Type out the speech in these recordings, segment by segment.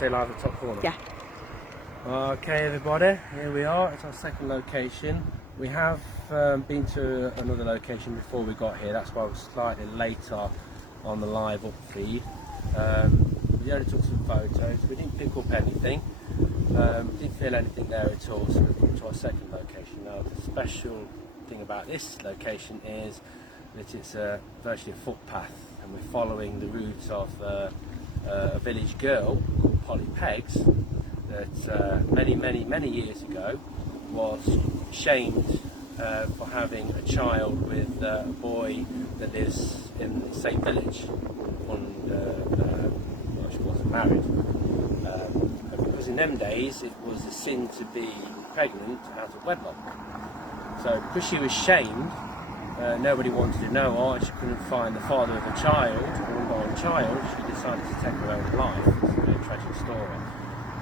stay live at the top corner? Yeah. Okay, everybody, here we are. It's our second location. We have been to another location before we got here. That's why we're slightly later on the live up feed. We only took some photos. We didn't pick up anything. Didn't feel anything there at all. So we've come to our second location. Now, the special thing about this location is that it's virtually a footpath, and we're following the route of a village girl called Polly Peggs that many years ago was shamed for having a child with a boy that lives in the same village, she wasn't married, because in them days it was a sin to be pregnant out of wedlock. So because she was shamed, nobody wanted to know her, and she couldn't find the father of a child, or unborn child, she decided to take her own life. It's a very tragic story.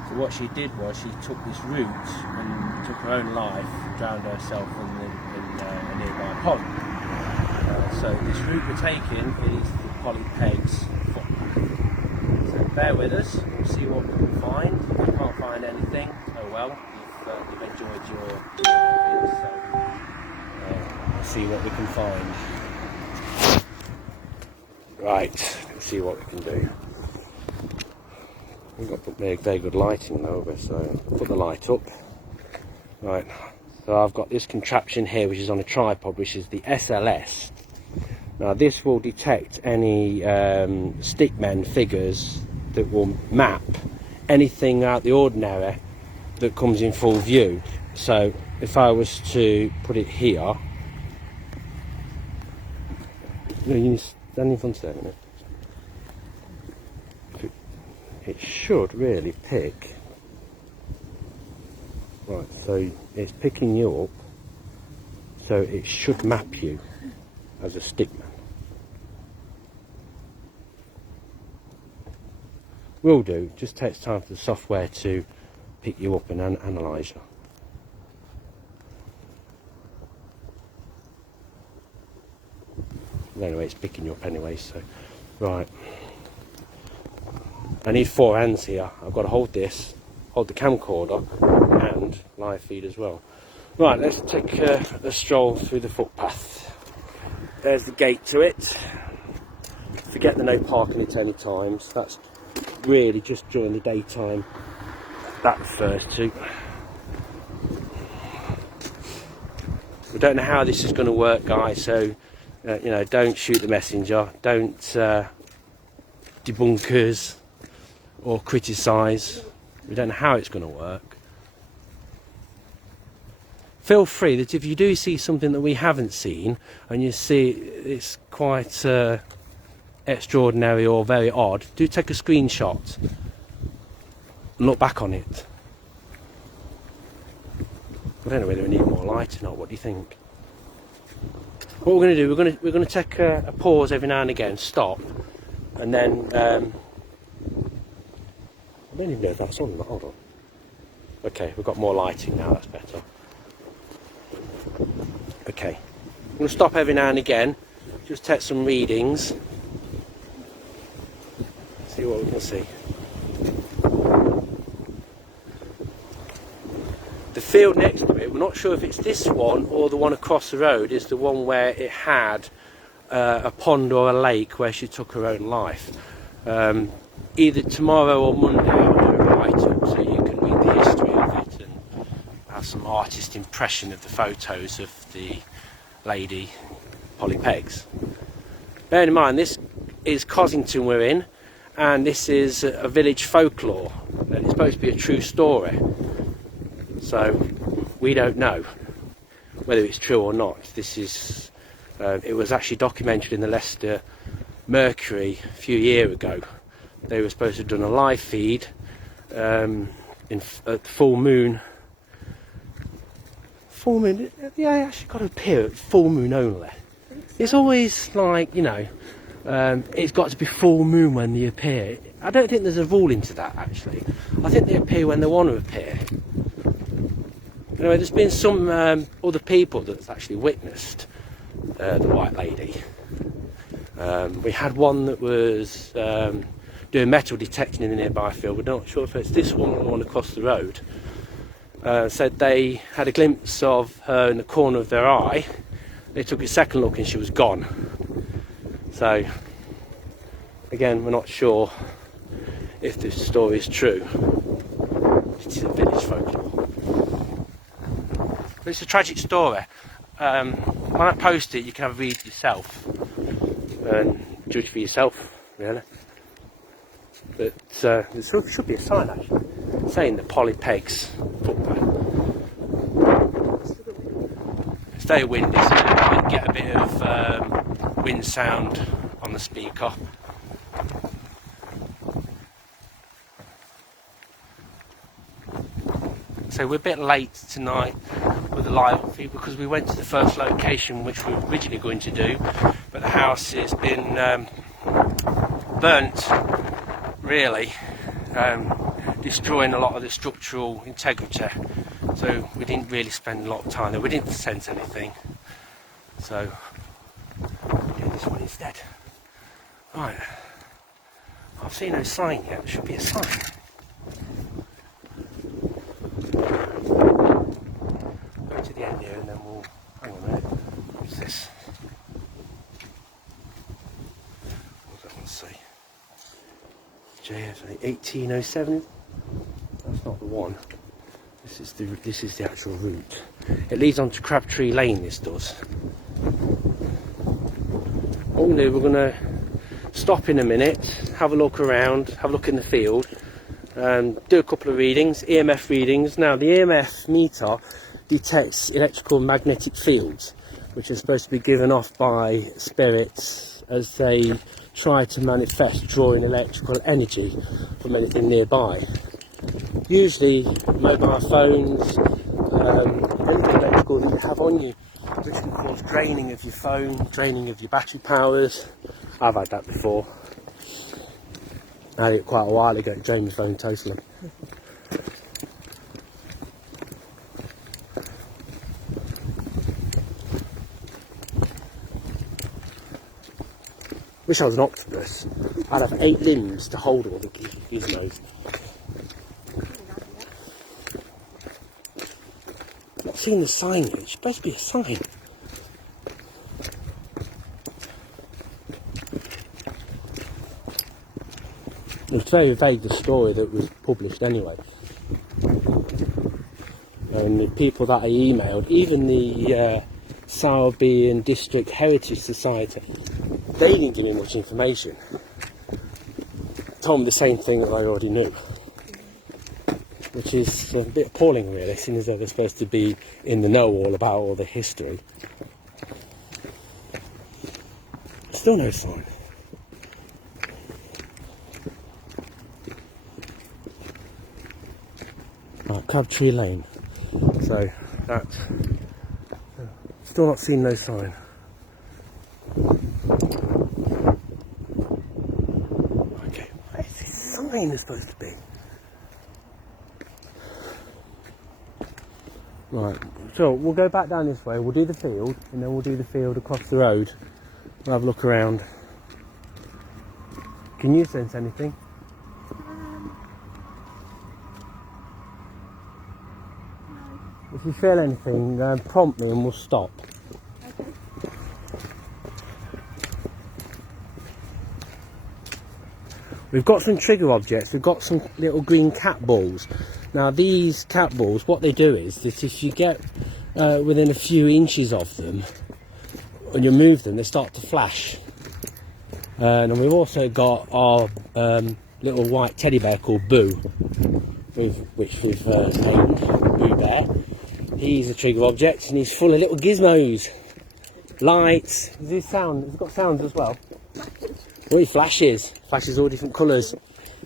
So what she did was she took this route and took her own life, drowned herself in a nearby pond. So this route we're taking is the Polly Peggs footpath. So bear with us, we'll see what we can find. If we can't find anything, oh well, you've enjoyed your videos, so we'll see what we can find. Right, let's see what we can do. We've got very good lighting though, so put the light up. Right, so I've got this contraption here which is on a tripod, which is the SLS. Now this will detect any stickmen figures that will map anything out the ordinary that comes in full view. So if I was to put it here, you need to stand in front of there a minute. It should really pick. Right, so it's picking you up, so it should map you as a stickman. Will do, just takes time for the software to pick you up and analyse you. Anyway, it's picking you up anyway, so right. I need 4 hands here. I've got to hold this, hold the camcorder and live feed as well. Right, let's take a stroll through the footpath. There's the gate to it. Forget the no parking at any times. That's really just during the daytime that refers to. We don't know how this is going to work, guys, so you know, don't shoot the messenger, don't debunk us or criticise. We don't know how it's going to work. Feel free that if you do see something that we haven't seen and you see it's quite extraordinary or very odd, do take a screenshot and look back on it. I don't know whether we need more light or not. What do you think? What we're going to do, we're going to take a pause every now and again, stop, and then I don't even know if that's on. Hold on. Okay, we've got more lighting now. That's better. Okay, I'm going to stop every now and again, just take some readings, see what we can see. The field next to it, we're not sure if it's this one or the one across the road, is the one where it had a pond or a lake where she took her own life. Either tomorrow or Monday I'll do a write-up so you can read the history of it and have some artist impression of the photos of the lady Polly Peggs. Bearing in mind this is Cossington we're in, and this is a village folklore, and it's supposed to be a true story. So we don't know whether it's true or not. This is it was actually documented in the Leicester Mercury a few years ago. They were supposed to have done a live feed at full moon. Full moon, yeah, I actually got to appear at full moon only. It's always like, you know, it's got to be full moon when they appear. I don't think there's a rule into that, actually. I think they appear when they want to appear. Anyway, there's been some other people that's actually witnessed the White Lady. We had one that was doing metal detecting in the nearby field. We're not sure if it's this one or the one across the road. Said they had a glimpse of her in the corner of their eye. They took a second look and she was gone. So again, we're not sure if this story is true. It is a village folklore. But it's a tragic story. When I post it, you can have a read yourself and judge for yourself, really. But there should be a sign actually saying the Polly Peg's footpath. It's very windy, so you can get a bit of wind sound on the speaker. So we're a bit late tonight with the live feed because we went to the first location which we were originally going to do, but the house has been burnt, really, destroying a lot of the structural integrity. So we didn't really spend a lot of time there. We didn't sense anything. So do this one instead. Right. I've seen no sign yet. There should be a sign. To the end here and then we'll hang on a minute. What's this? What does that one say? JF 1807. That's not the one. This is the actual route. It leads on to Crabtree Lane. This does. Only we're gonna stop in a minute, have a look around, have a look in the field, do a couple of readings, EMF readings. Now the EMF meter detects electrical magnetic fields, which are supposed to be given off by spirits as they try to manifest, drawing electrical energy from anything nearby. Usually mobile phones, anything electrical that you have on you, which can cause draining of your phone, draining of your battery powers. I've had that before. I had it quite a while ago, it drained my phone totally. Wish I was an octopus. I'd have 8 limbs to hold all the gizmos. Not seeing the sign yet. It's supposed to be a sign. It's very vague, the story that was published anyway. And the people that I emailed, even the Sowerby and District Heritage Society, they didn't give me much information. Told me the same thing that I already knew. Which is a bit appalling really, seeing as though they're supposed to be in the know all about all the history. Still no sign. Right, Crabtree Lane. So that's still not seen no sign. Okay, where's this sign is supposed to be? Right, so we'll go back down this way, we'll do the field, and then we'll do the field across the road. We'll have a look around. Can you sense anything? No. If you feel anything, prompt me and we'll stop. Okay. We've got some trigger objects, we've got some little green cat balls. Now these cat balls, what they do is that if you get within a few inches of them and you move them, they start to flash. And we've also got our little white teddy bear called Boo, which we've named Boo Bear. He's a trigger object and he's full of little gizmos, lights. There's sound, it's got sounds as well. Well, it flashes all different colours.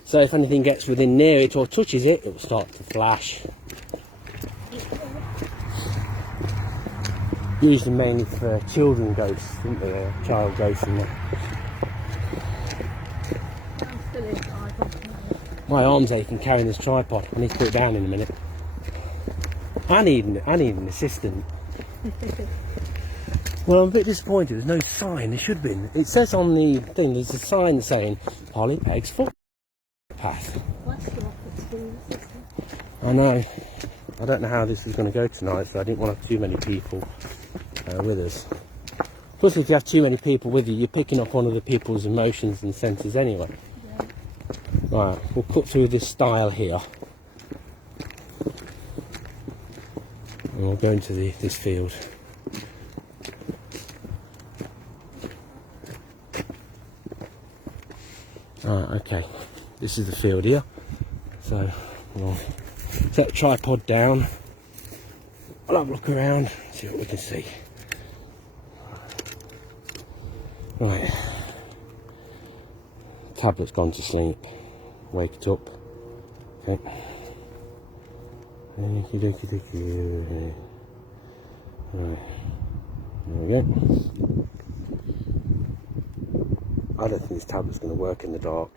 So if anything gets within near it or touches it, it will start to flash. Usually mainly for children ghosts, isn't there? Child ghosts in there. My arm's aching carrying this tripod. I need to put it down in a minute. I need an assistant. Well, I'm a bit disappointed. There's no sign. There should have been. It says on the thing, there's a sign saying Polly Peg's foot. footpath. I know. I don't know how this is going to go tonight, so I didn't want to have too many people with us. Plus, if you have too many people with you, you're picking up on other people's emotions and senses anyway. Yeah. Right, we'll cut through this stile here. And we'll go into this field. Right, okay. This is the field here. So, we'll set the tripod down. I'll have a look around, see what we can see. Right. Tablet's gone to sleep. Wake it up. Okay. Right. There we go. I don't think this tablet's going to work in the dark.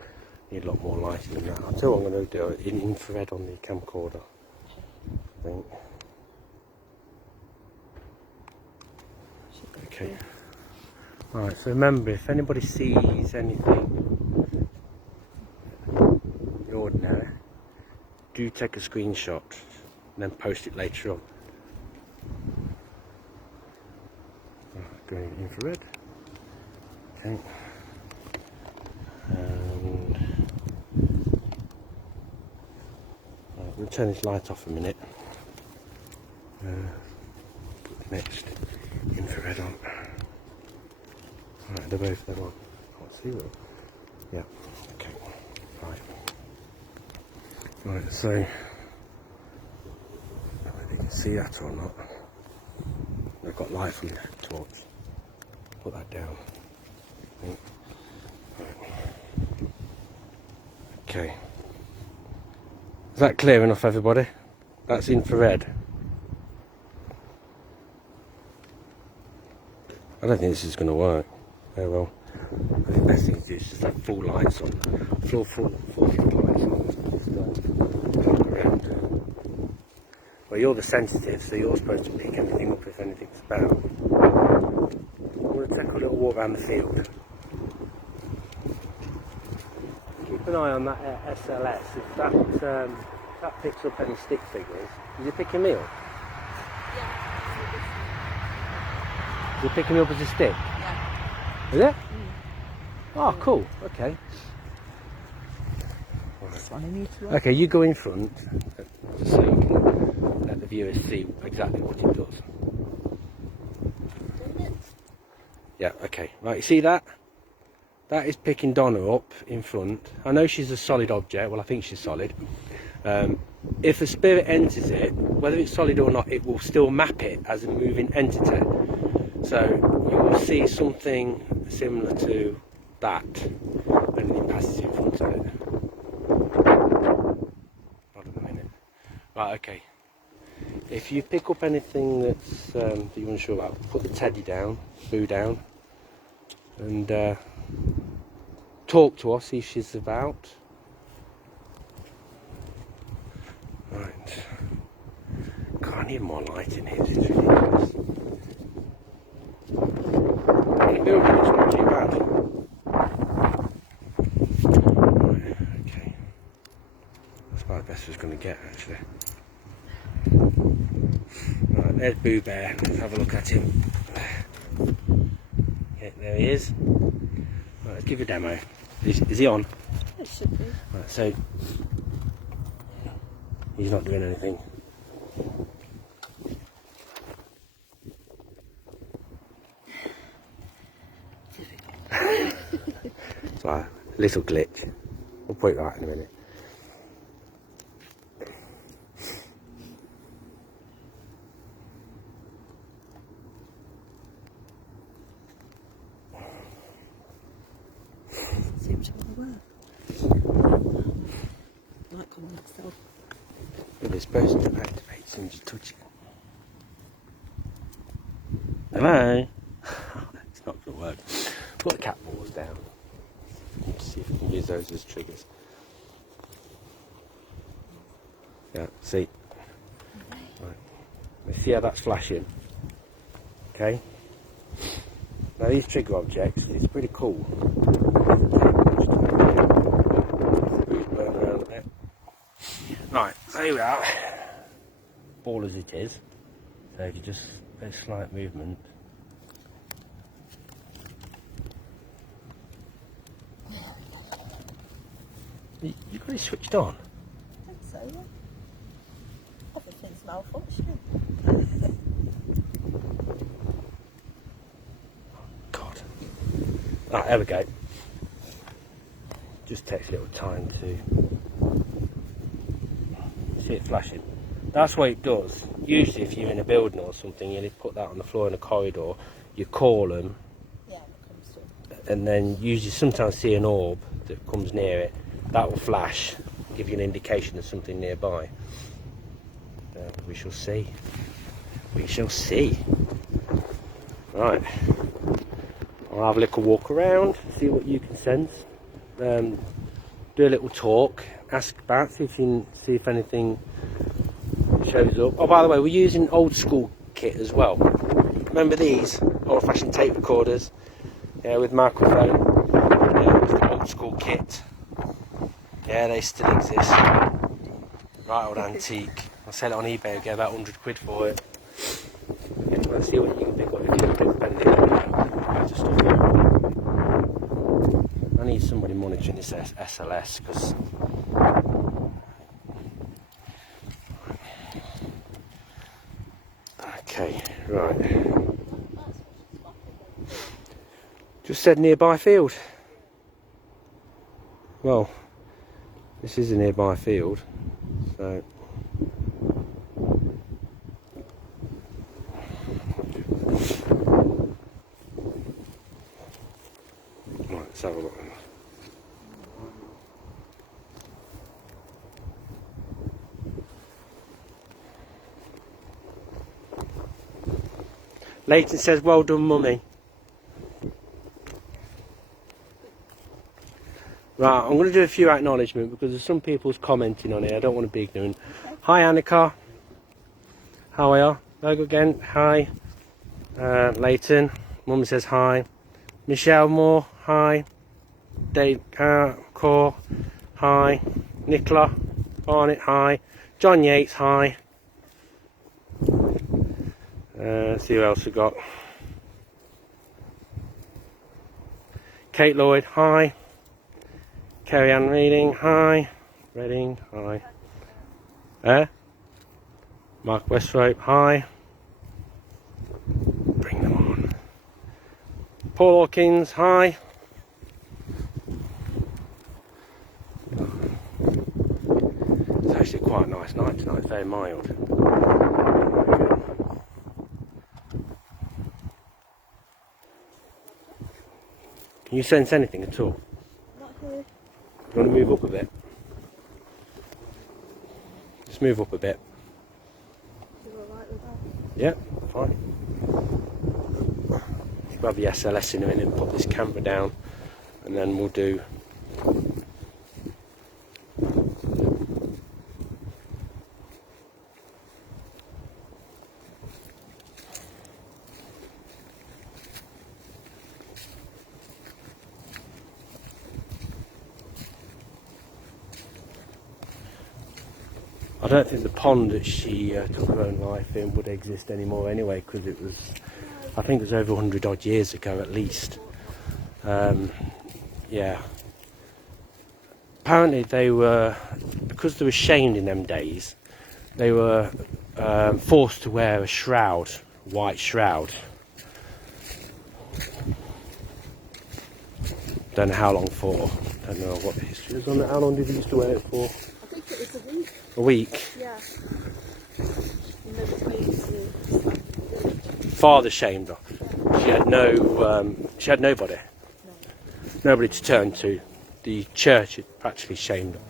Need a lot more lighting than that. I'll tell you what I'm going to do, in infrared on the camcorder. I think. Okay. Right, so remember, if anybody sees anything ordinary, do take a screenshot and then post it later on. Right, going infrared. Okay. And we'll turn this light off a minute. Put the next infrared on. Right, they're both them on. Can't see them. Yeah. Okay. Right. Right. So, I don't know if you can see that or not. I've got light from the torch. Put that down. Right. Okay. Is that clear enough, everybody? That's infrared. I don't think this is going to work very well. I think the best thing to do is just have full lights on. Full lights on. Just look around. Well, you're the sensitive, so you're supposed to pick anything up if anything's about. I'm going to take a little walk around the field. Keep an eye on that SLS. If that picks up any stick figures, is it picking me up? Yeah. Is it picking me up as a stick? Yeah. Is it? Oh, cool. Okay. Okay, you go in front, just so you can let the viewers see exactly what it does. Yeah, okay. Right, you see that? That is picking Donna up in front. I know she's a solid object. Well, I think she's solid. If a spirit enters it, whether it's solid or not, it will still map it as a moving entity. So you will see something similar to that when it passes in front of it. Hold on a minute. Right, okay. If you pick up anything that's that you're unsure about, put the teddy down, Boo down, and talk to us, see if she's about. Right. God, I need more light in here, it's ridiculous. In the building, it's not too bad. Right, okay. That's about the best it's going to get, actually. Right, there's Boo Bear. Let's have a look at him. Okay, there he is. Right, let's give a demo. Is he on? It should be. Right, so he's not doing anything. It's like a little glitch. We'll put it right in a minute. Seems to work. Might come on itself. It's supposed to activate as soon as you touch it. Hello? It's not going to work. Put the cat balls down. Let's see if we can use those as triggers. Yeah, see? Right. Let's see how that's flashing. Okay? Now these trigger objects, it's pretty cool. Right, so here we are. Ball as it is. So if you just a slight movement. You got it switched on? I think so, yeah. Everything's malfunctioning. God. Right, there we go. Just takes a little time to see it flashing. That's what it does. Usually if you're in a building or something, you put that on the floor in a corridor, you call them, Yeah, it comes to. and then usually sometimes see an orb that comes near it. That will flash, give you an indication there's something nearby. We shall see. We shall see. Right. I'll have a little walk around, see what you can sense. Do a little talk, ask about, see if anything shows up. Oh, by the way, we're using old school kit as well. Remember these old-fashioned tape recorders? Yeah, with microphone. Yeah, with the old school kit. Yeah, they still exist. Right old antique. I'll sell it on eBay and get about 100 quid for it. Yeah, let's see what you can pick up if you can bend it. I need somebody monitoring this SLS because okay, right. Just said nearby field. Well, this is a nearby field, so right, let's have a look. Leighton says, well done, mummy. Right, I'm going to do a few acknowledgements because there's some people's commenting on it. I don't want to be ignorant. Hi, Annika. How are you? Logo again. Hi. Leighton. Mum says hi. Michelle Moore. Hi. Dave Core. Hi. Nicola Barnett. Hi. John Yates. Hi. See who else we got. Kate Lloyd. Hi. Carrie Ann Reading, hi. Reading, hi. Mark Westrope, hi. Bring them on. Paul Hawkins, hi. It's actually quite a nice night tonight, it's very mild. Can you sense anything at all? Not here. You want to move up a bit? Just move up a bit. You alright with that? Yeah, fine. Let's grab the SLS in a minute and put this camera down, and then we'll do. I don't think the pond that she took her own life in would exist anymore anyway, because it was, I think it was over 100 odd years ago at least. Yeah. Apparently they were, because they were shamed in them days, they were forced to wear a shroud, white shroud. Don't know how long for, don't know what the history is on it. How long did they used to wear it for? I think it was a week. A week? Yeah. And they were made to Father shamed her. She had nobody. No. Nobody to turn to. The church had practically shamed her.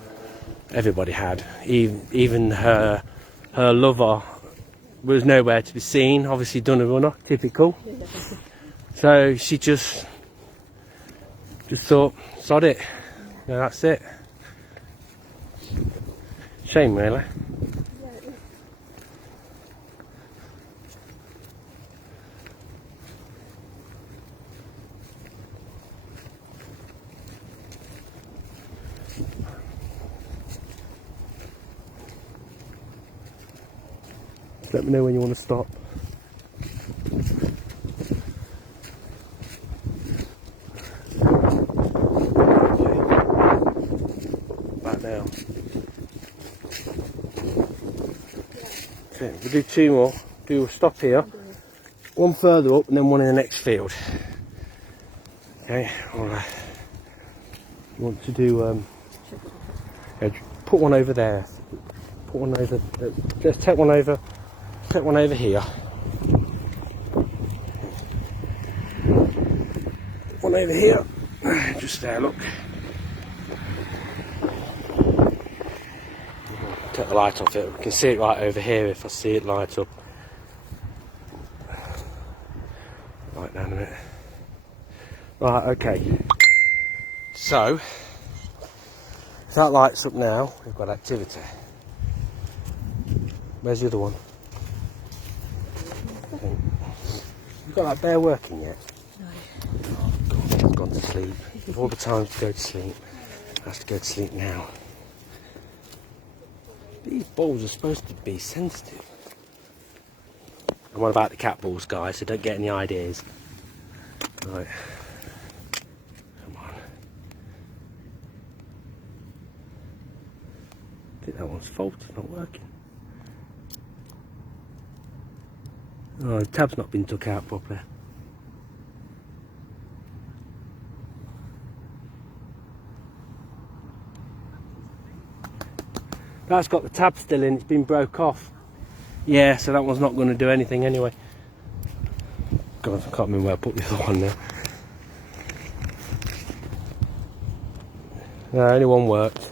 Everybody had. Even her lover was nowhere to be seen. Obviously done a runner, typical. So she just thought, sod it. Yeah, that's it. Shame, really. Yeah, it is. Let me know when you want to stop. Back now. Okay, we'll do 2 more. We'll stop here. 1 further up and then 1 in the next field. Okay, alright. You want to do yeah, put 1 over there. Put 1 over, just take 1 over. Take 1 over here. Put 1 over here. Just there, look. Take the light off it. I can see it right over here if I see it light up. Right down a minute. Right, okay. So, if that lights up now, we've got activity. Where's the other one? You've got that bear working yet? No. Oh God, it's gone to sleep. Of all the times to go to sleep, it has to go to sleep now. These balls are supposed to be sensitive. And what about the cat balls, guys? So don't get any ideas. Right. Come on. I think that one's faulty, it's not working. Oh, the tab's not been took out properly. That's got the tab still in, it's been broke off. Yeah, so that one's not going to do anything anyway. God, I can't remember where I put the other one now. No, only one worked.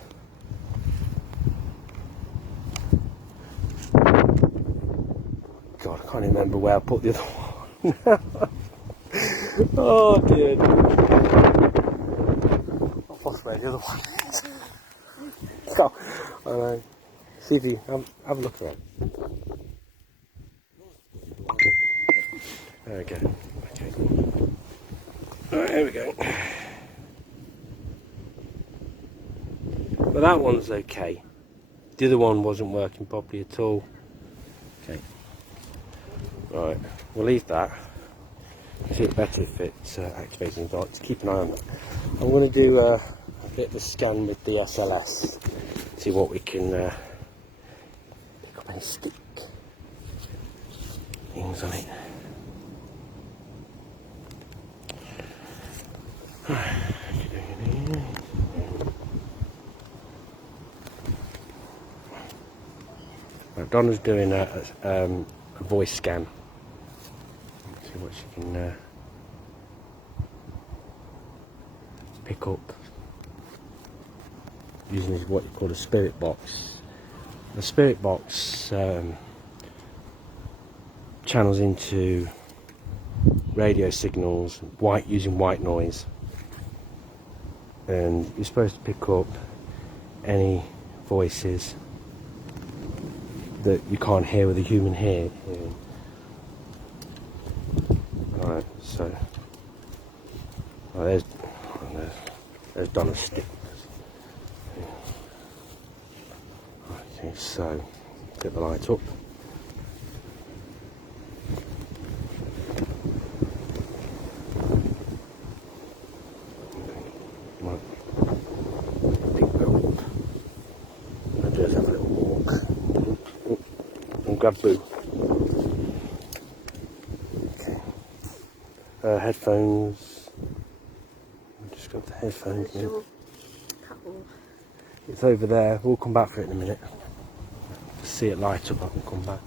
God, I can't remember where I put the other one. Oh dear. I've lost where the other one is. Go. I know. See if you have a look at it. There we go. Okay. Alright, here we go. But that one's okay. The other one wasn't working properly at all. Okay. Right, we'll leave that. See it better if it's activating the lights. Keep an eye on that. I'm going to do a bit of a scan with the SLS. See what we can pick up any stick things on it. Well, Donna's doing a voice scan. Let's see what she can pick up using what you call a spirit box. The spirit box channels into radio signals using white noise, and you're supposed to pick up any voices that you can't hear with a human hearing. Alright, so there's Donna's stick. Okay, so get the light up. Grab Boo. Okay. Headphones. Just grab the headphones. Yeah. It's over there. We'll come back for it in a minute. Just see it light up. I can come back.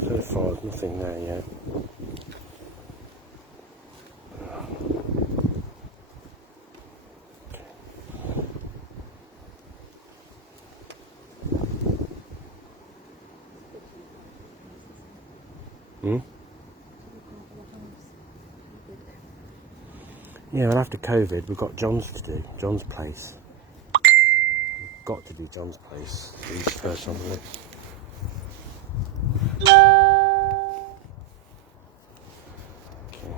So far, there's nothing there yet. Yeah, well, after COVID, we've got John's to do. John's place. We've got to do John's place. He's first on the list. Okay.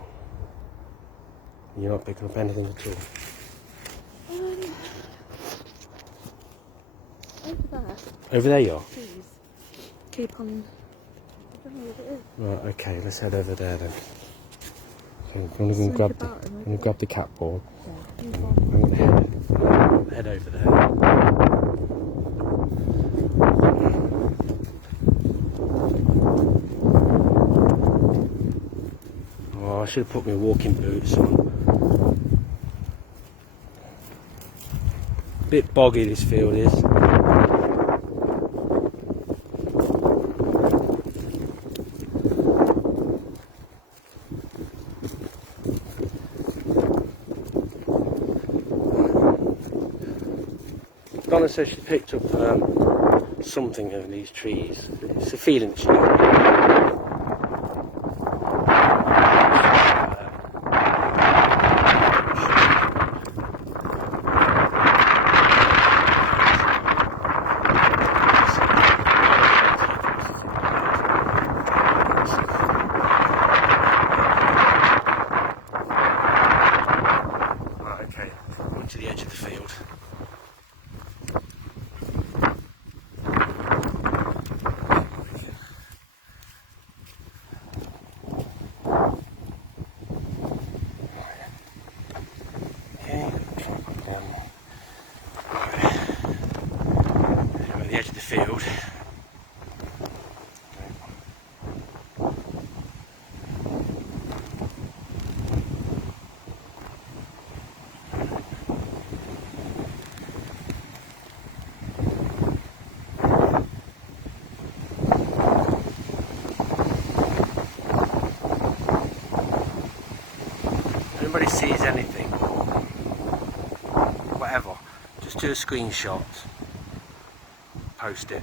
You're not picking up anything at all? Over there you are? Please. Keep on... I don't know what it is. Right, okay, let's head over there then. So I'm going to grab the cat ball. Yeah. I'm going to head over there. Oh, I should have put my walking boots on. Bit boggy this field is. Donna says she picked up something in these trees. It's a feeling that she got. Okay, going to the edge of the field. The edge of the field. If anybody sees anything or whatever, just do a screenshot. Post it.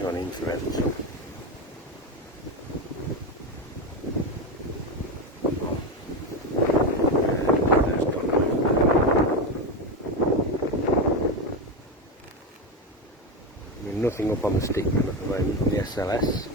On infrared. Nothing up on the stick man at the moment, the SLS.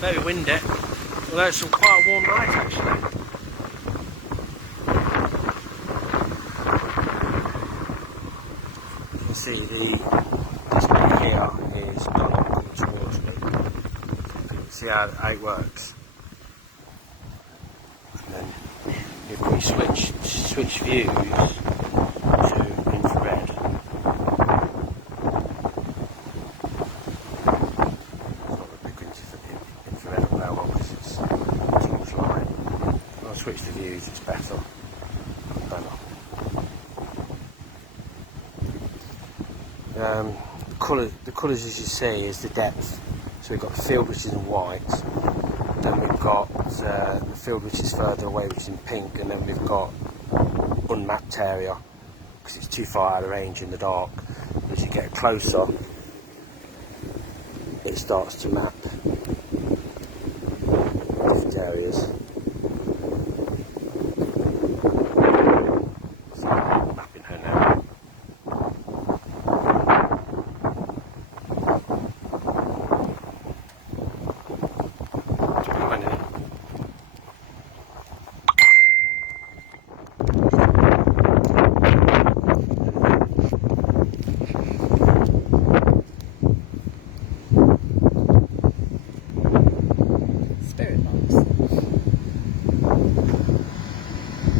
Very windy, although it's quite a warm night actually. You can see this bit here is Donna coming towards me. You can see how it works. And then if we switch views to infrared. The colours as you see is the depth. So we've got the field which is in white, then we've got the field which is further away which is in pink, and then we've got unmapped area because it's too far out of range in the dark. As you get closer, it starts to map different areas. So I'm mapping her now.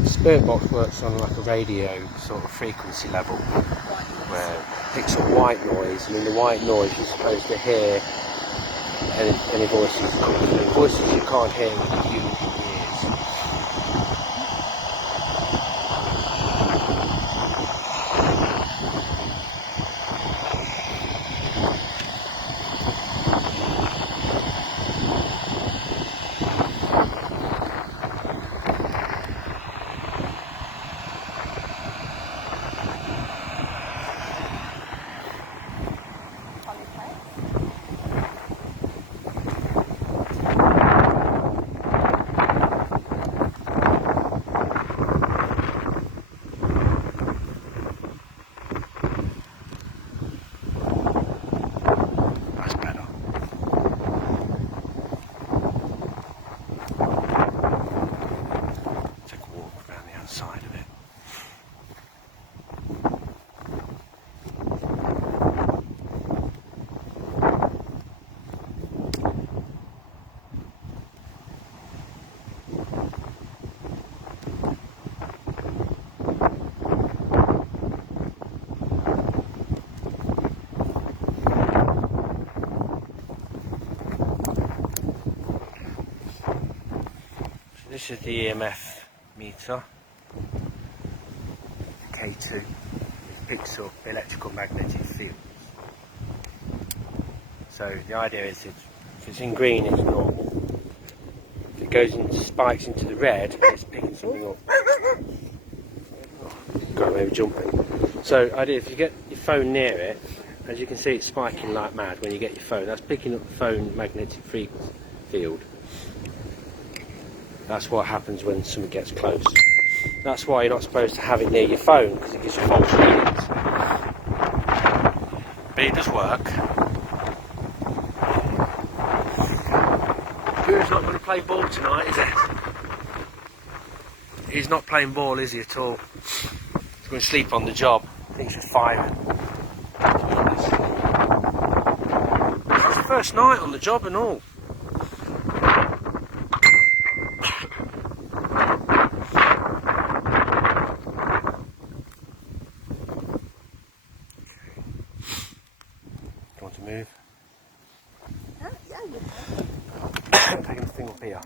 Spirit box works on like a radio sort of frequency level where it picks up white noise, and in the white noise you're supposed to hear any voices coming through. Voices you can't hear with your human ears. This is the EMF meter, K2. It picks up electrical magnetic fields. So the idea is that if it's in green, it's normal. If it goes into spikes into the red, it's picking something up. Got maybe jumping. So the idea is if you get your phone near it, as you can see, it's spiking like mad when you get your phone. That's picking up the phone magnetic field. That's what happens when something gets close. That's why you're not supposed to have it near your phone, because it gives you false readings. But it does work. Drew's not going to play ball tonight, is it? He's not playing ball, is he, at all? He's going to sleep on the job. I think she's 5. It's the first night on the job and all. Move. Yeah, I'm taking this thing up here.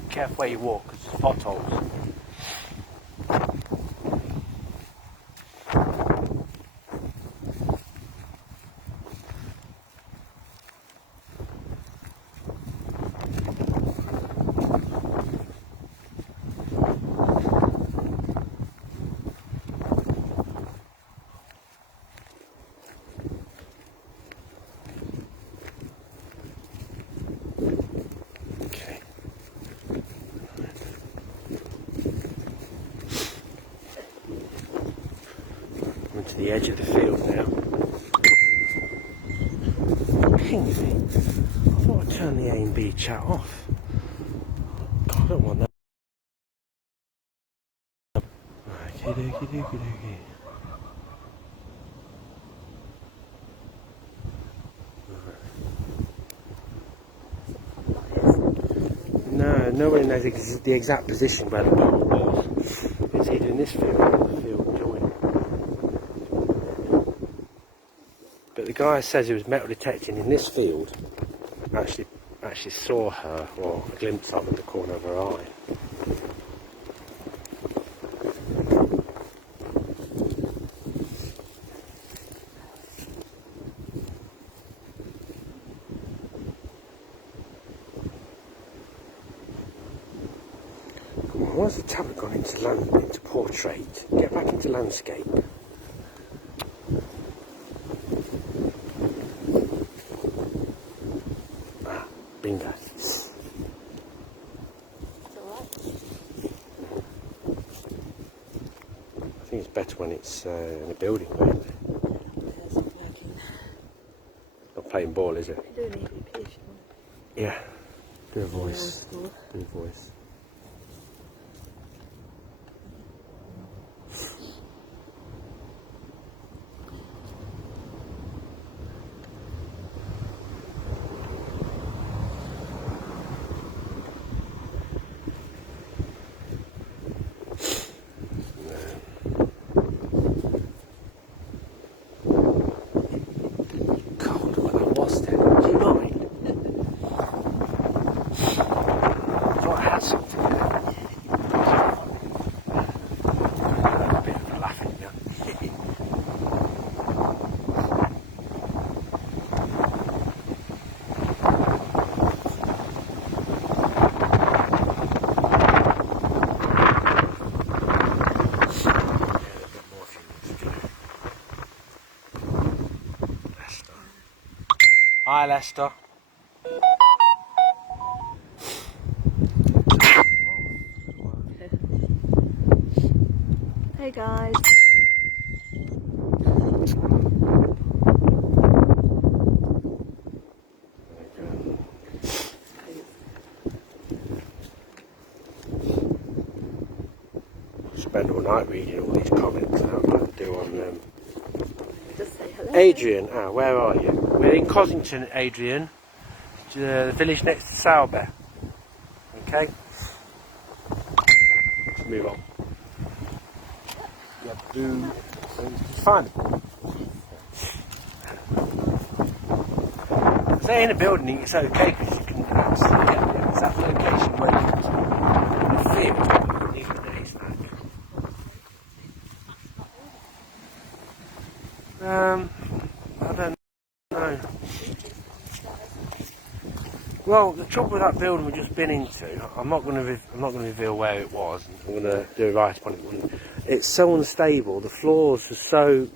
Be careful where you walk, because there's potholes. To the edge of the field now. Ping me. I thought I'd turn the A and B chat off. God, I don't want that. Okie dokie dokie dokie. No, nobody knows the exact position where the ball was. It's either in this field or the field joint. But the guy says he was metal detecting in this field actually saw her, or a glimpse of, in the corner of her eye. Why's the tablet gone into portrait? Get back into landscape. Ah, bingo. It's alright. I think it's better when it's in a building, really. It's not working. Not playing ball, is it? Do an EVP, Yeah. Do a voice. school. Do a voice. Hi, Lester. Hey guys. Spend all night reading all these comments that I'd like to do on them. Just say hello. Adrian, where are you? We're in Cossington, Adrian, the village next to Sauber. Okay? Let's move on. Yep, it's fun. Say in a building, it's okay because you can actually get the exact location where you feel leave the day snack. I don't know. Well, the trouble with that building we've just been into, I'm not going to reveal where it was. I'm going to do a write on it. It's so unstable. The floors are so.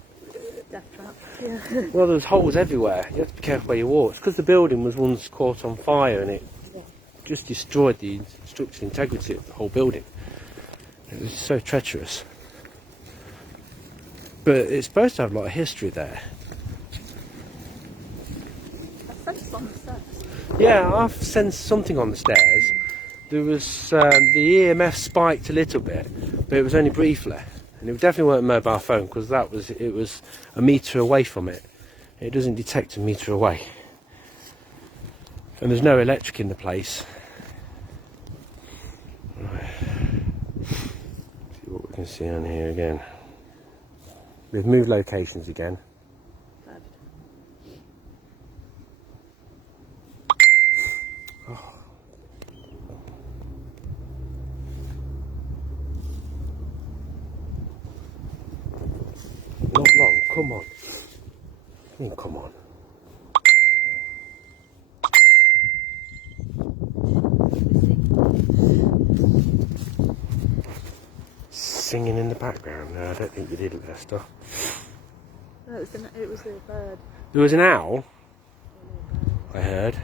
Death trap. Yeah. Well, there's holes everywhere. You have to be careful where you walk. It's because the building was once caught on fire and it just destroyed the structural integrity of the whole building. It was so treacherous. But it's supposed to have a lot of history there. I sensed on the steps. Yeah, I've sensed something on the stairs. There was the EMF spiked a little bit, but it was only briefly, and it definitely weren't a mobile phone because it was a metre away from it. It doesn't detect a metre away, and there's no electric in the place. Right. See what we can see on here again. We've moved locations again. Not long, come on. I mean, come on. Singing in the background? No, I don't think we did, Lester. No, it was a bird. There was an owl, I heard.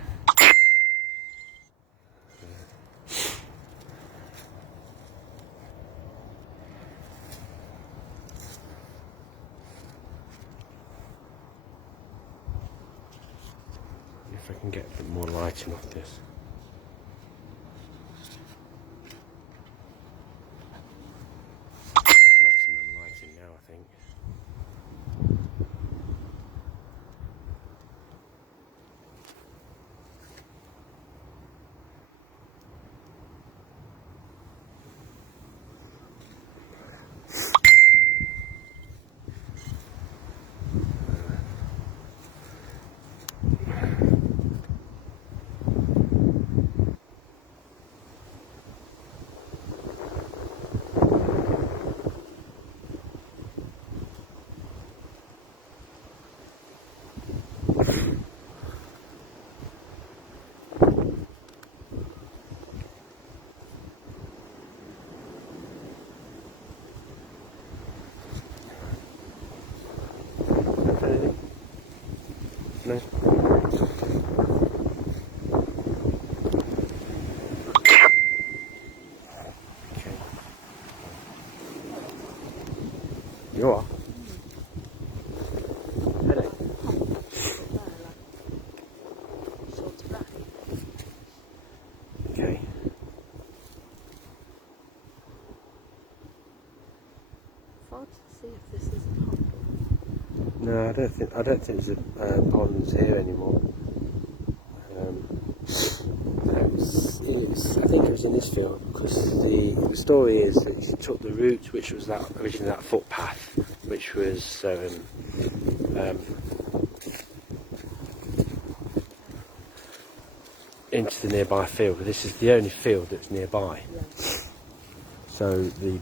If I can get a bit more lighting off this. Maximum lighting now, I think. see if this is a pond. No, I don't think there's ponds here anymore. I think it was in this field because the story is that she took the route which was originally that footpath, which was into the nearby field. This is the only field that's nearby. Yeah. So the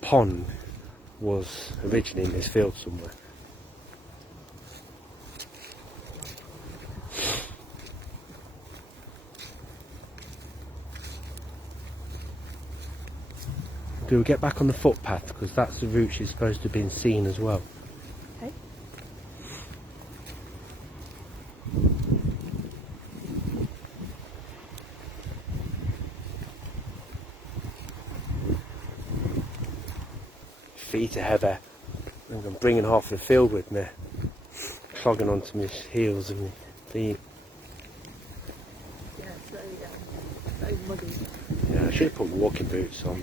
pond was originally in this field somewhere. Do we get back on the footpath because that's the route she's supposed to have been seen as well? Okay. Feet are heavy. I'm bringing half the field with me, clogging onto my heels and my feet. Yeah, it's very muddy. Yeah, I should have put walking boots on.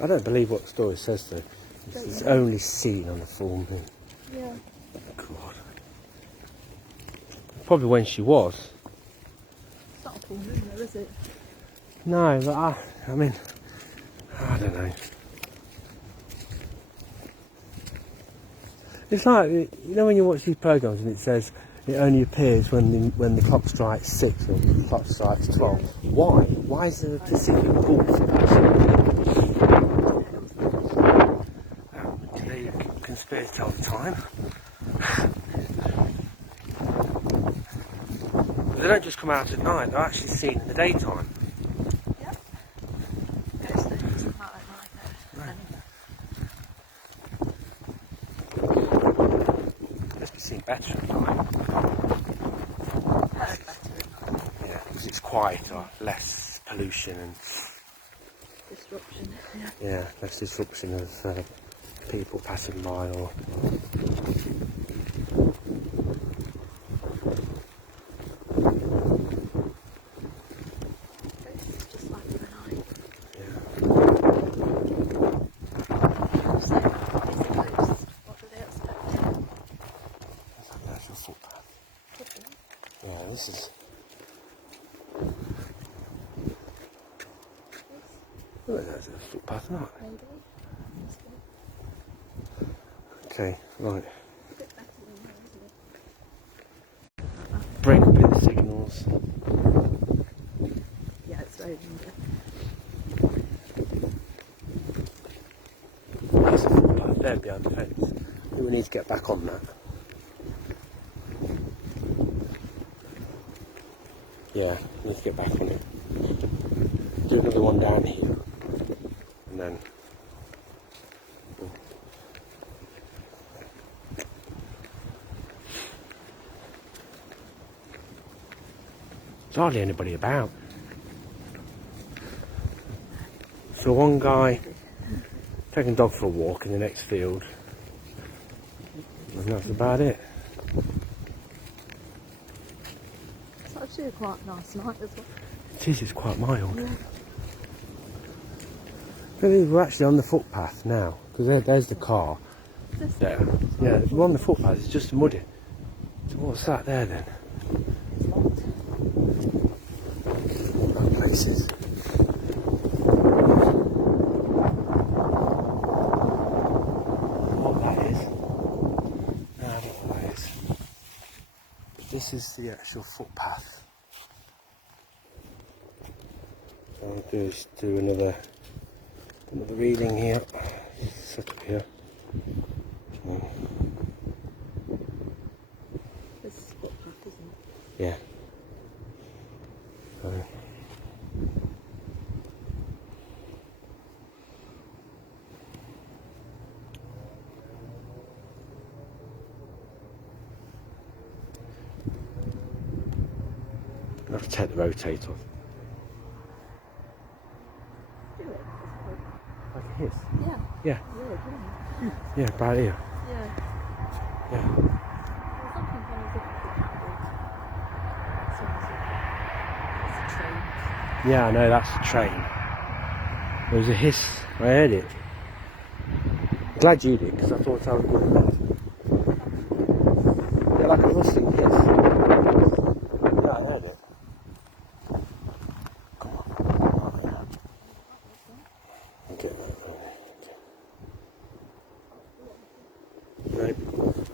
I don't believe what the story says though. It's only seen on the full moon. Yeah. God. Probably when she was. It's not a full moon though, is it? No, but I mean, I don't know. It's like, you know when you watch these programmes and it says it only appears when the clock strikes 6 or the clock strikes 12. Why? Why is there a specific call for that? Today conspiracy all the time. But they don't just come out at night, they're actually seen in the daytime. Yeah. Ghost don't just come out at night though. Must be seen better at night. Heard better at night. Yeah, because it's quieter, less pollution and Disruption. yeah, less disruption of people passing by or. Ghosts just like you and I. Yeah. So, is the ghost? What do they expect? It's like the actual footpath. Could be. Yeah, this is. Oh, there's a footpath, not. Maybe. Must be. Okay, right. A bit better than that, isn't it? Break up in the signals. Yeah, it's very windy. There's a footpath there behind the fence. We need to get back on that. Yeah, we need to get back on it. Do another one down here. And then. There's hardly anybody about. So one guy taking dog for a walk in the next field. And that's about it. It's actually quite a nice night as well. It is, it's quite mild. Yeah. We're actually on the footpath now, because there's the car. This Yeah, yeah, we're on the footpath, it's just muddy. So what's that there then? locked. That places. What that is? No, I don't know what that is. But this is the actual footpath. So I'll do is do another reading here. Set up here. This is footpath, isn't it? Yeah. So. I have to take the rotator off. Do it. Like a hiss? Yeah. Yeah. Weird, isn't it? Yeah, about here. Yeah. Yeah. Well, something kind of different to cat would. It's a train. Yeah, I know, that's a train. There was a hiss. I heard it. Glad you did, because I thought I was good at that. Yeah, like a rustling hiss. Yeah, I heard it. Come on. Okay.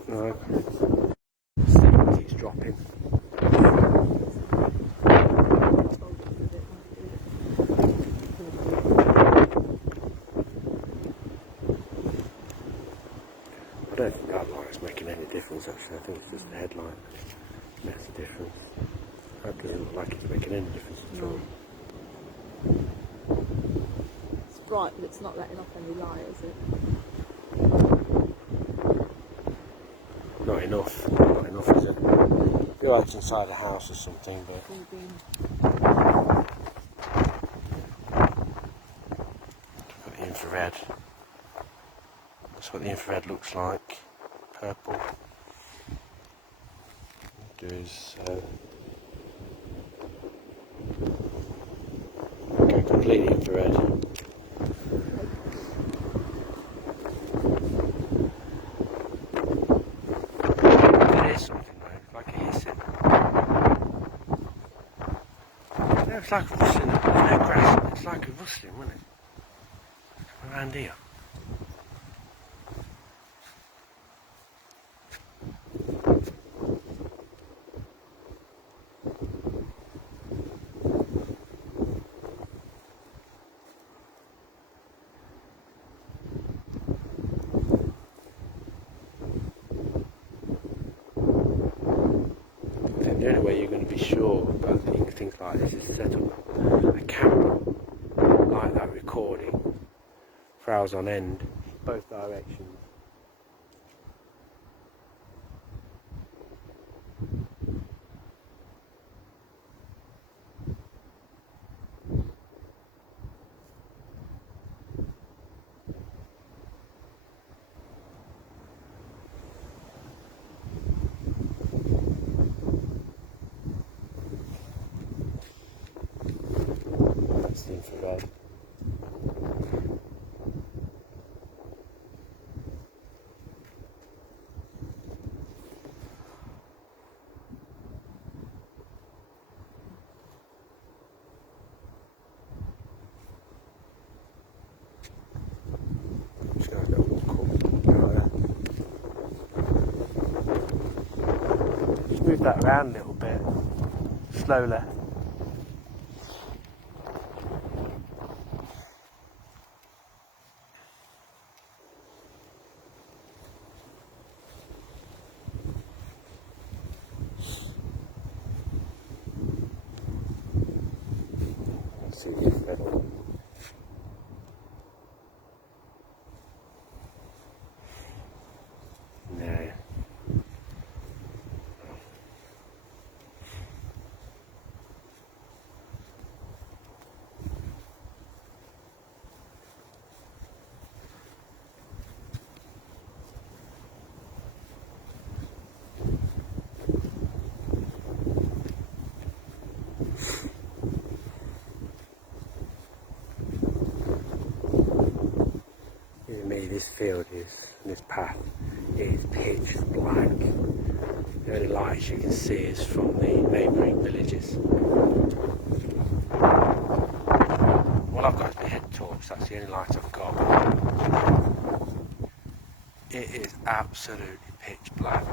No. Stick keeps dropping. I don't think that light's making any difference actually. I think it's just the headlight that makes a difference. That doesn't look like it's making any difference at all. It's bright, but it's not letting off any light, is it? Not enough. Not enough, is it? Go out inside a house or something, but got the infrared. That's what the infrared looks like. Purple. There's go completely infrared. There is something though, like a hissing. No, it's like a rustling. There's no grass. It's like a rustling, wasn't it? Around here. The only way you're going to be sure about things like this is to set up a camera like that, recording for hours on end, both directions. That's the infrared. Just going to go walk up. Just move that around a little bit, slowly. Let's see the infrared on. No. Even me, this field this path is pitch black. The only lights you can see is from the neighbouring villages. Well, I've got is my head torch, that's the only light I've got. It is absolutely pitch black.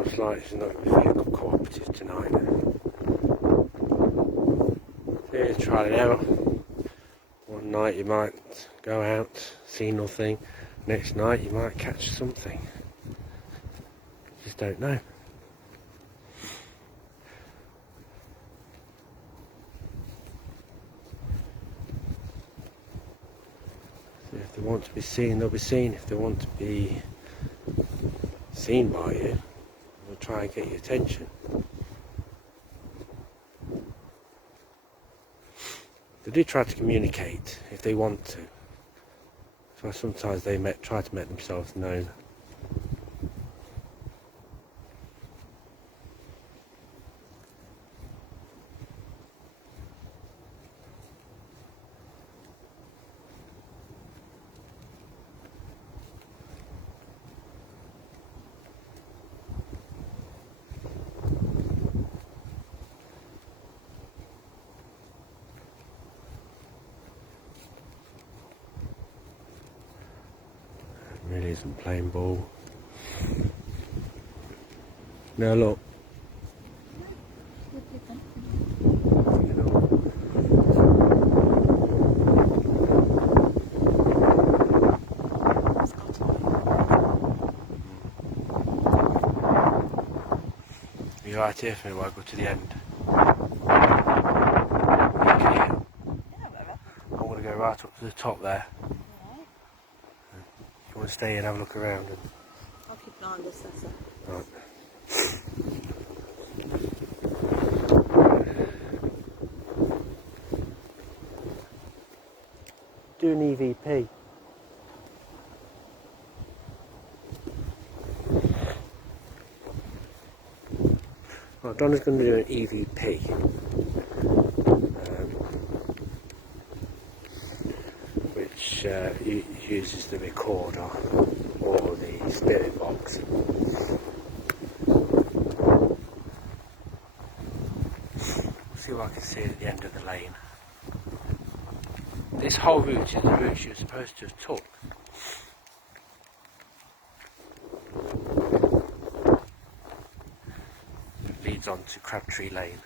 Looks like she's not going to be cooperative tonight. Here's trial and error. One night you might go out, see nothing. Next night you might catch something. Just don't know. So if they want to be seen, they'll be seen. If they want to be seen by you, they'll try and get your attention. They do try to communicate if they want to. So sometimes they try to make themselves known. Really isn't playing ball. Now look. You're right here for me while I go to the end. Okay. I'm going to go right up to the top there. You want to stay and have a look around? And... I'll keep an eye on this, that's it. Right. Do an EVP. Well, Donna's going to do an EVP. Which uses the recorder or the spirit box. See what I can see at the end of the lane. This whole route is the route she was supposed to have took. It leads on to Crabtree Lane.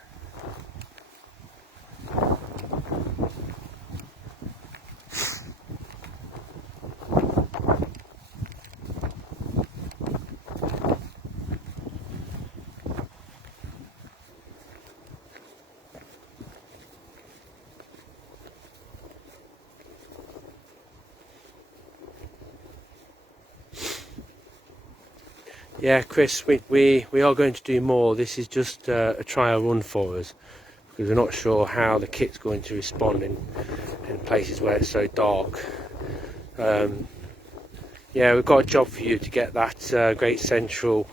Yeah, Chris, we are going to do more. This is just a trial run for us because we're not sure how the kit's going to respond in places where it's so dark. Yeah, we've got a job for you to get that Great Central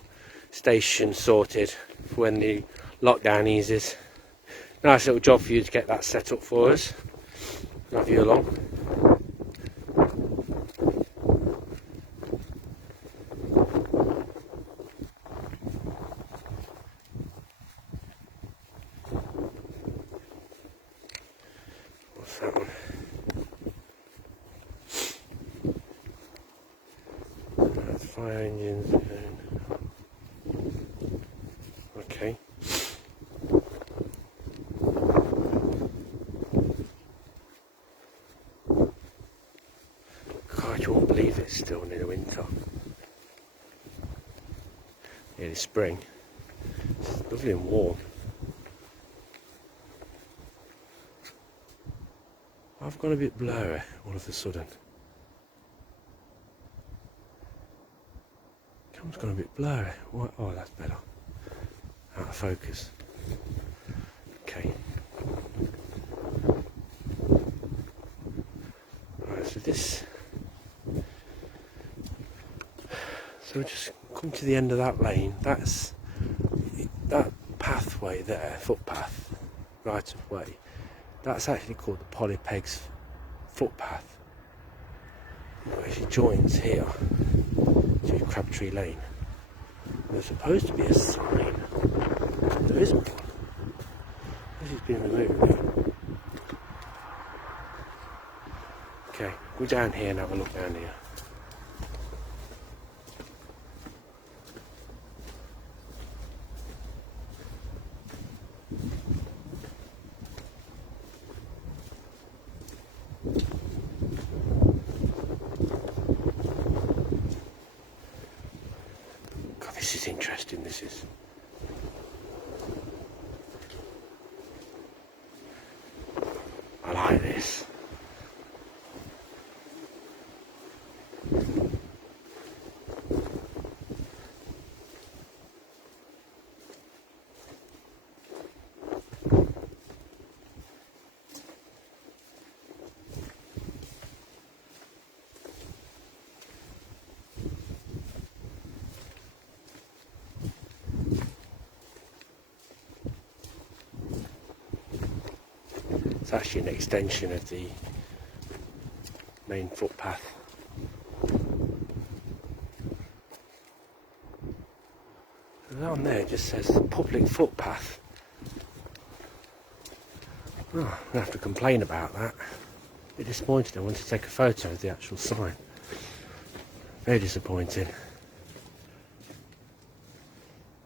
station sorted for when the lockdown eases. Nice little job for you to get that set up for us. I'll have you along. That one. That's fire engines. Okay. God, you won't believe it's still near the winter. Yeah, it's spring. It's lovely and warm. I've gone a bit blurry all of a sudden. Camera's gone a bit blurry. What? Oh, that's better. Out of focus. Okay. Right, so this... So just come to the end of that lane. That's... That pathway there, footpath, right of way. That's actually called the Polypegs footpath. It actually joins here to Crabtree Lane. There's supposed to be a sign. There isn't one. This has been removed. Okay, go down here and have a look down here. is interesting, this is. I like this. It's actually an extension of the main footpath. On there it just says public footpath. Oh, I'm going to have to complain about that. A bit disappointed. I wanted to take a photo of the actual sign. Very disappointed.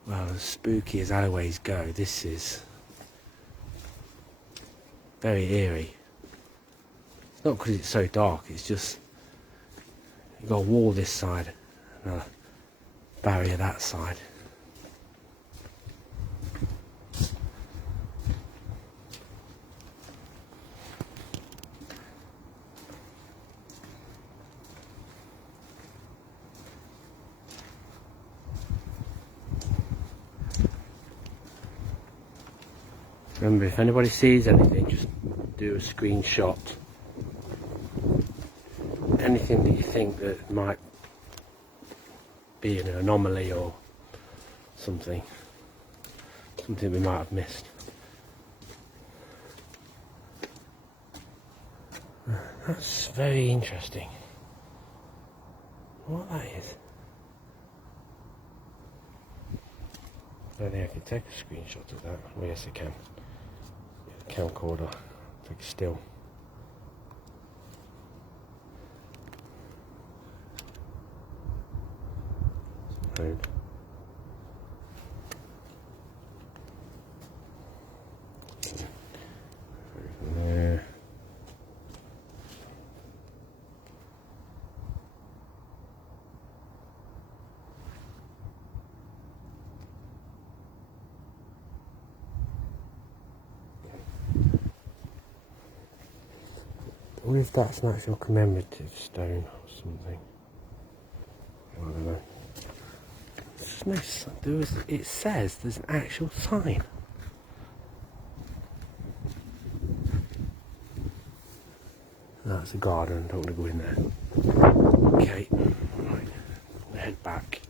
Well, as spooky as alleyways go, this is very eerie. It's not because it's so dark, it's just you've got a wall this side and a barrier that side. Remember, if anybody sees anything, just do a screenshot. Anything that you think that might be an anomaly or something we might have missed. That's very interesting. What that is? I don't think I can take a screenshot of that. Oh, yes, I can. Camcorder, take still. Load. There. I wonder if that's an actual commemorative stone or something. I don't know. It says there's an actual sign. That's a garden, don't want to go in there. Okay, right, head back.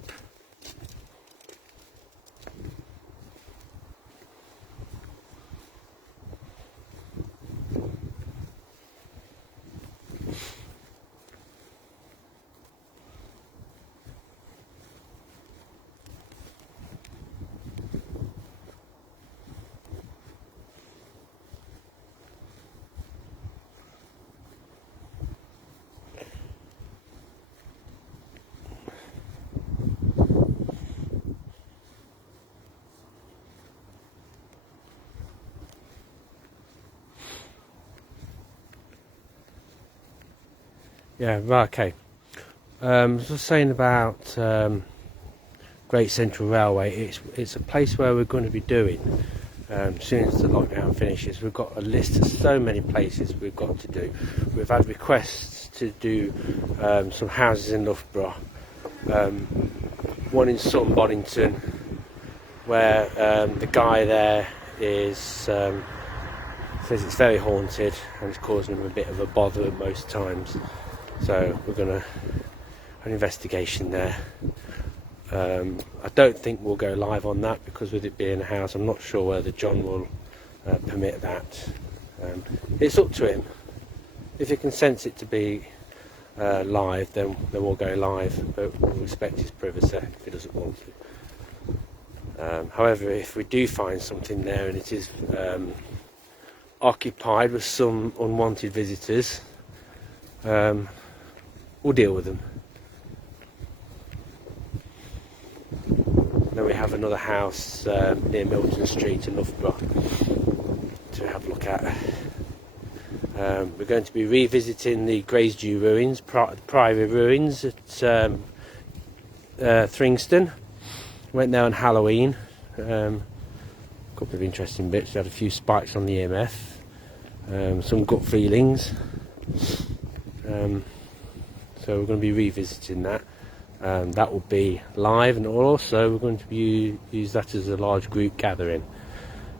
Yeah, right, okay. I was just saying about Great Central Railway. It's a place where we're going to be doing, as soon as the lockdown finishes. We've got a list of so many places we've got to do. We've had requests to do some houses in Loughborough, one in Sutton Boddington, where the guy there is says it's very haunted and it's causing him a bit of a bother at most times. So we're going to have an investigation there. I don't think we'll go live on that because with it being a house, I'm not sure whether John will permit that. It's up to him. If he consents it to be live, then we'll go live, but we'll respect his privacy if he doesn't want to. However, if we do find something there and it is occupied with some unwanted visitors, we'll deal with them. Then we have another house near Milton Street in Loughborough to have a look at. We're going to be revisiting the Graysdew ruins, Priory ruins at Thringston. Went there on Halloween. A couple of interesting bits. We had a few spikes on the EMF, some gut feelings. So we're going to be revisiting that. That will be live, and also we're going to use that as a large group gathering.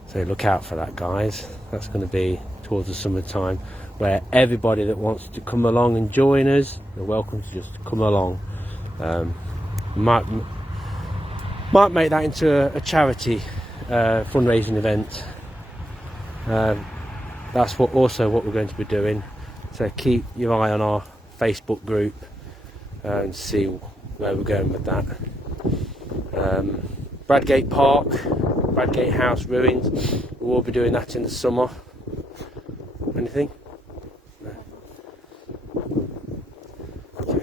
So look out for that, guys. That's going to be towards the summertime, where everybody that wants to come along and join us, they're welcome to just come along. Might make that into a charity fundraising event. That's what we're going to be doing. So keep your eye on our Facebook group and see where we're going with that. Bradgate Park, Bradgate House ruins. We'll be doing that in the summer. Anything? No. Okay.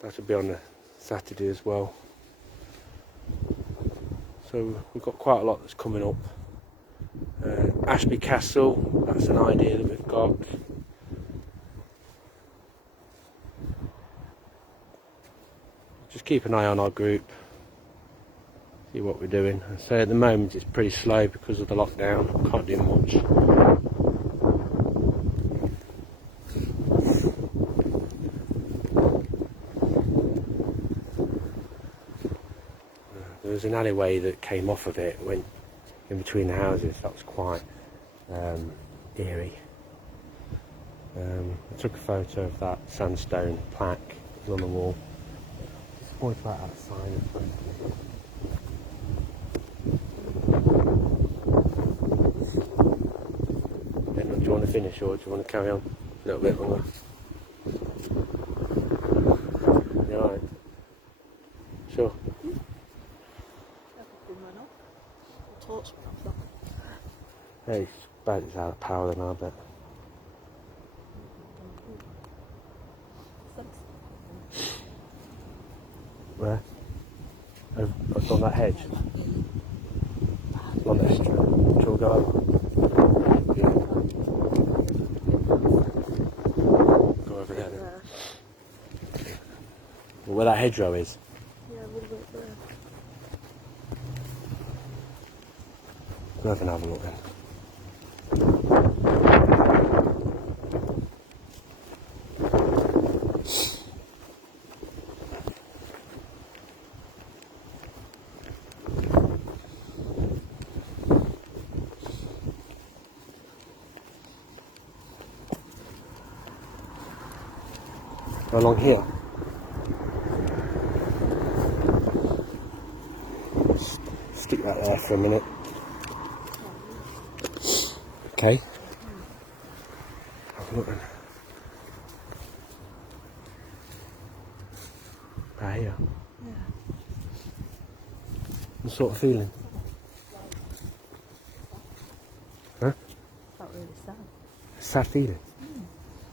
That'll be on a Saturday as well. So we've got quite a lot that's coming up. Ashby Castle, that's an idea that we've got. Just keep an eye on our group, see what we're doing. So at the moment it's pretty slow because of the lockdown, can't do much. There was an alleyway that came off of it, went in between the houses. That was quite eerie. I took a photo of that sandstone plaque that was on the wall. Disappointed about that sign. Do you want to finish, or do you want to carry on a little bit longer? You alright? Sure. Torch went off. Hey, it's bad it's out of power then, I bet. Where? On that hedge? On that street. Shall we go over? Yeah. Go over there then. Well, where that hedgerow is? Yeah, a little bit there. Go over and have a look then. Along here. Stick that there for a minute. Okay. Have a look then. Right here. Yeah. What sort of feeling? Huh? Felt really sad. Sad feeling?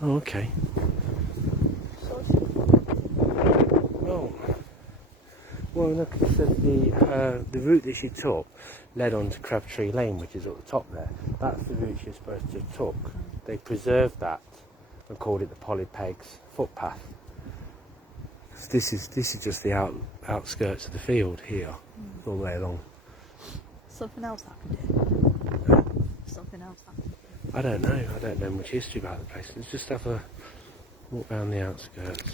Oh, okay. Oh. Well, look, it says the route that she took led on to Crabtree Lane, which is at the top there. That's the route she was supposed to have took. They preserved that and called it the Polypegs footpath. So this is just the outskirts of the field here, all the way along. Something else happened here. Something else happened. I don't know much history about the place. Let's just have a walk down the outskirts.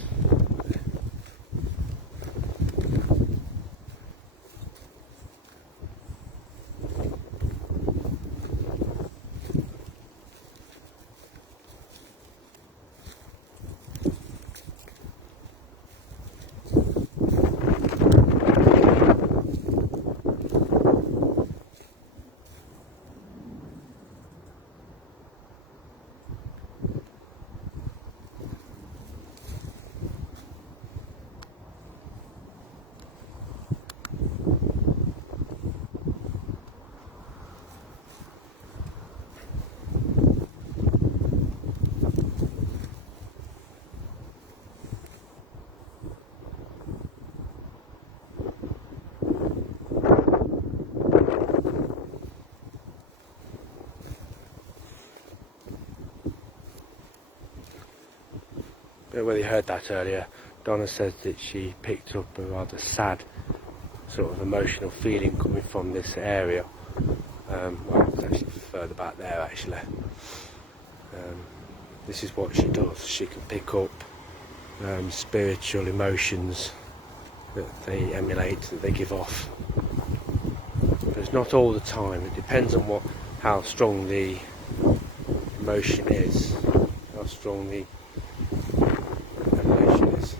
Whether you heard that earlier, Donna said that she picked up a rather sad sort of emotional feeling coming from this area. Well, it's actually further back there actually. This is what she does. She can pick up spiritual emotions that they emulate, that they give off. But it's not all the time. It depends on how strong the emotion is, how strong the emanation is.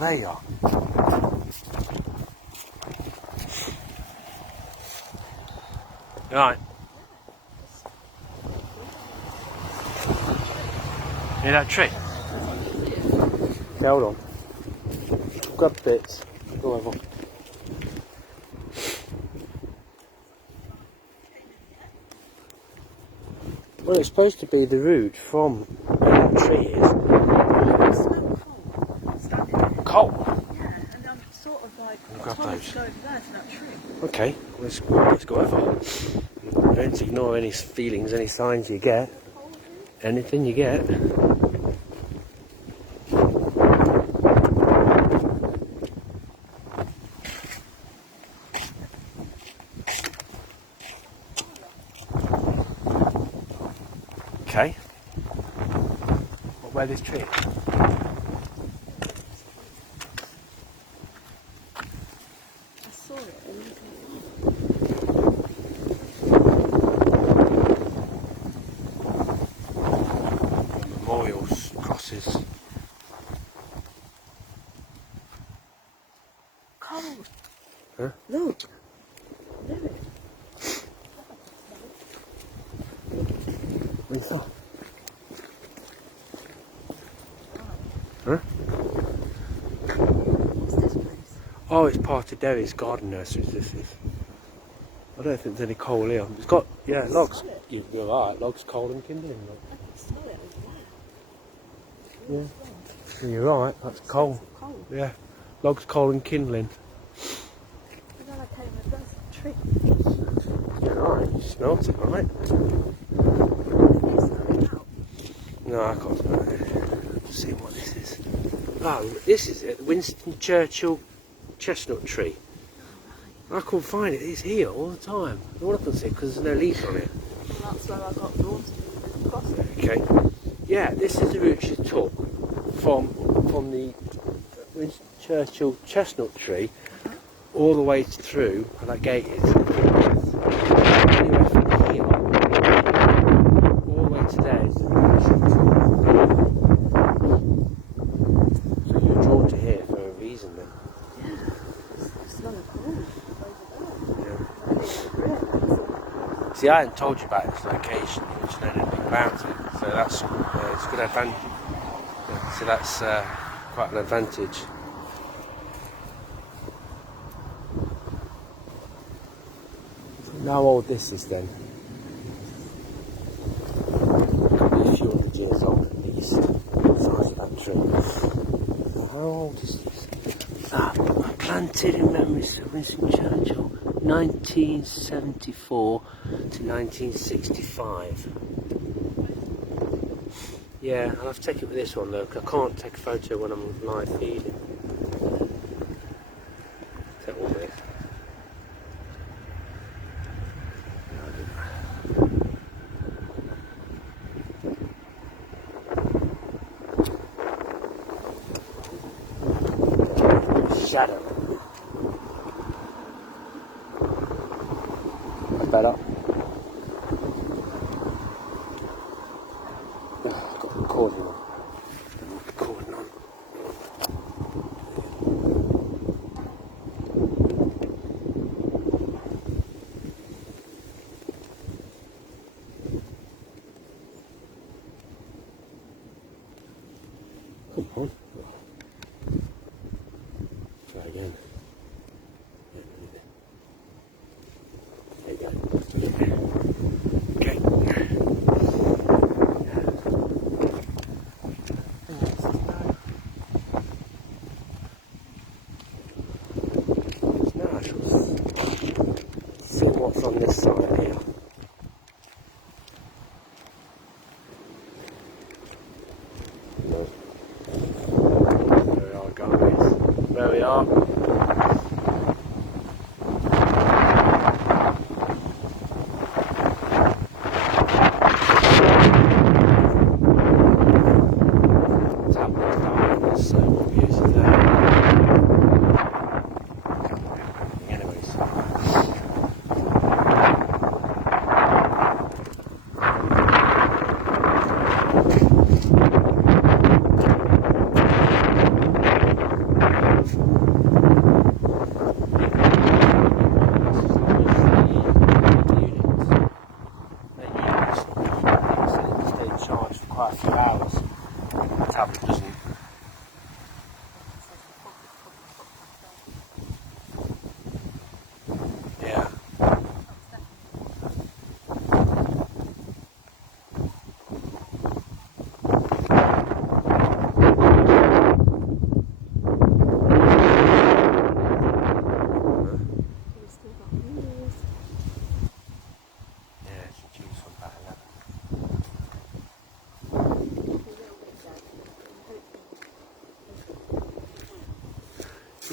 There you are. Right. Near that tree? Yeah, hold on. Grab bits. Go over. Well, it's supposed to be the route from where that tree is. Coal? Yeah, and I'm sort of like, Grab those. To go over there to that tree. Okay, let's go over. Don't ignore any feelings, any signs you get. Anything you get. Okay. Where this tree is? Memorials, crosses. Cold. Huh? Look. Look. What's that? Huh? What's this place? Oh, it's part of Derry's garden nurseries, this is. I don't think there's any coal here. It's got, yeah, logs. You're right, logs, coal and kindling. I can smell it over there. Yeah. You're right, that's coal. Cold. Yeah, logs, coal and kindling. And then I came and there's a tree. You're right, you smelt it, right? No, I can't smell it. Let's see what this is. Oh, this is it, the Churchill Chestnut Tree. I couldn't find it, it's here all the time. All I can see because there's no leaves on it. Well, that's where I got drawn to cross it. Okay. Yeah, this is the route she took from the Churchill Chestnut Tree all the way through where that gate is. Anyway, from here all the way to there. So you're drawn to here for a reason then. Yeah. See, I hadn't told you about this location, which you know anything about it, so that's it's a good advantage. So that's quite an advantage. How old this is then? Could be a few hundred years old at least, the size of that tree. So how old is this? Planted in memories of Winston Churchill, 1974 to 1965. Yeah, I'll have to take it with this one though, because I can't take a photo when I'm live feeding. Take one minute. Shadow. That's better. I've got the recording on. Recording on. Come on. Try again. There you go. Okay. Now I shall see what's on this side here. No. There we are, guys. There we are.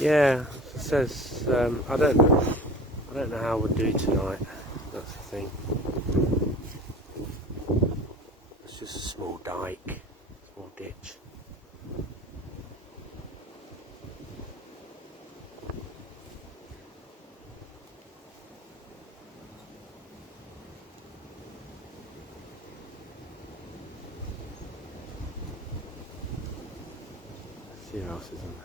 Yeah, it says I don't know how we'll do tonight. That's the thing. It's just a small dike, small ditch. Let's see what else is on there.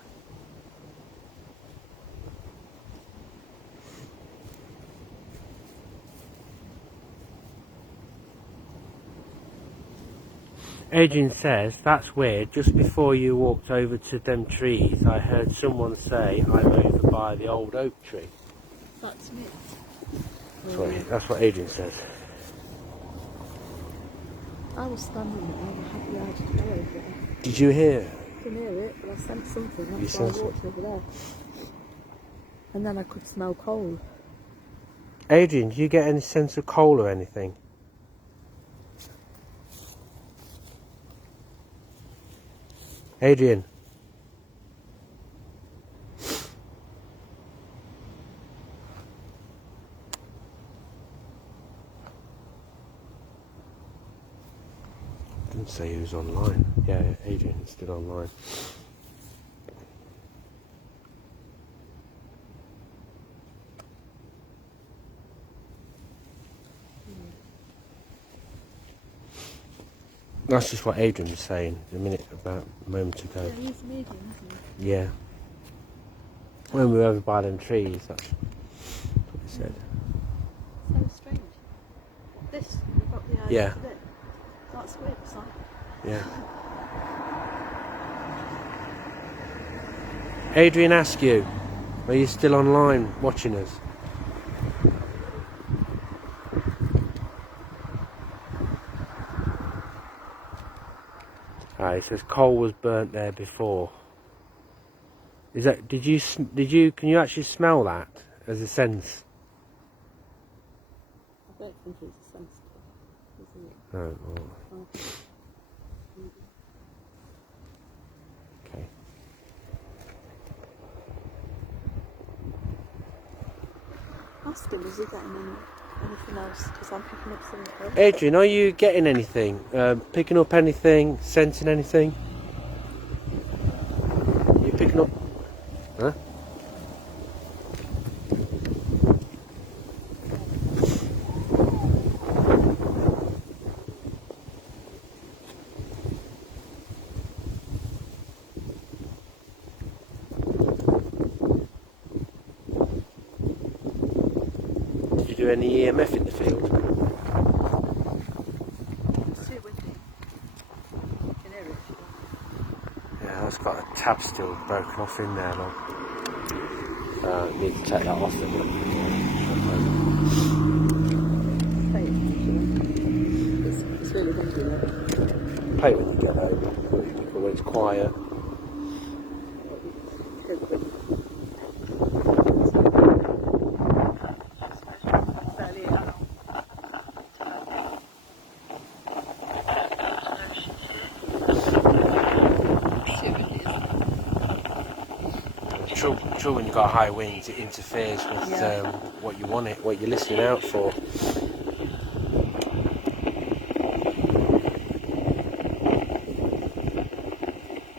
Adrian says, that's weird, just before you walked over to them trees I heard someone say I'm over by the old oak tree. That's me. That's what Adrian says. I was standing there and I had the idea to go over there. Did you hear? I couldn't hear it, but I sensed something, You that's why I sensed walked over there. And then I could smell coal. Adrian, do you get any sense of coal or anything? Adrian. Didn't say he was online. Yeah, Adrian is still online. That's just what Adrian was saying about a moment ago. Yeah, he's a medium, isn't he? Yeah. When we were over by them trees, that's what he said. So strange. This, you've got the idea Yeah. of it. That's weird, it's like. Yeah. Adrian Askew, are you still online watching us? It says coal was burnt there before. Is that? Did you? Can you actually smell that as a sense? I don't think it's sensitive, isn't it? No. Okay. Ask him, is he getting anything else? Because I'm picking up something else. Adrian, are you getting anything? Picking up anything? Sensing anything? You picking up? Huh? Did you do any EMF in the field? It's too windy. You can hear it. Yeah, that's got a tab still broken off in there, look. Need to take that off then. It's really windy, look. Play when you get home, when it's quiet. Go quick. Fairly out. Trouble when you've got high winds, it interferes with what you want what you're listening out for.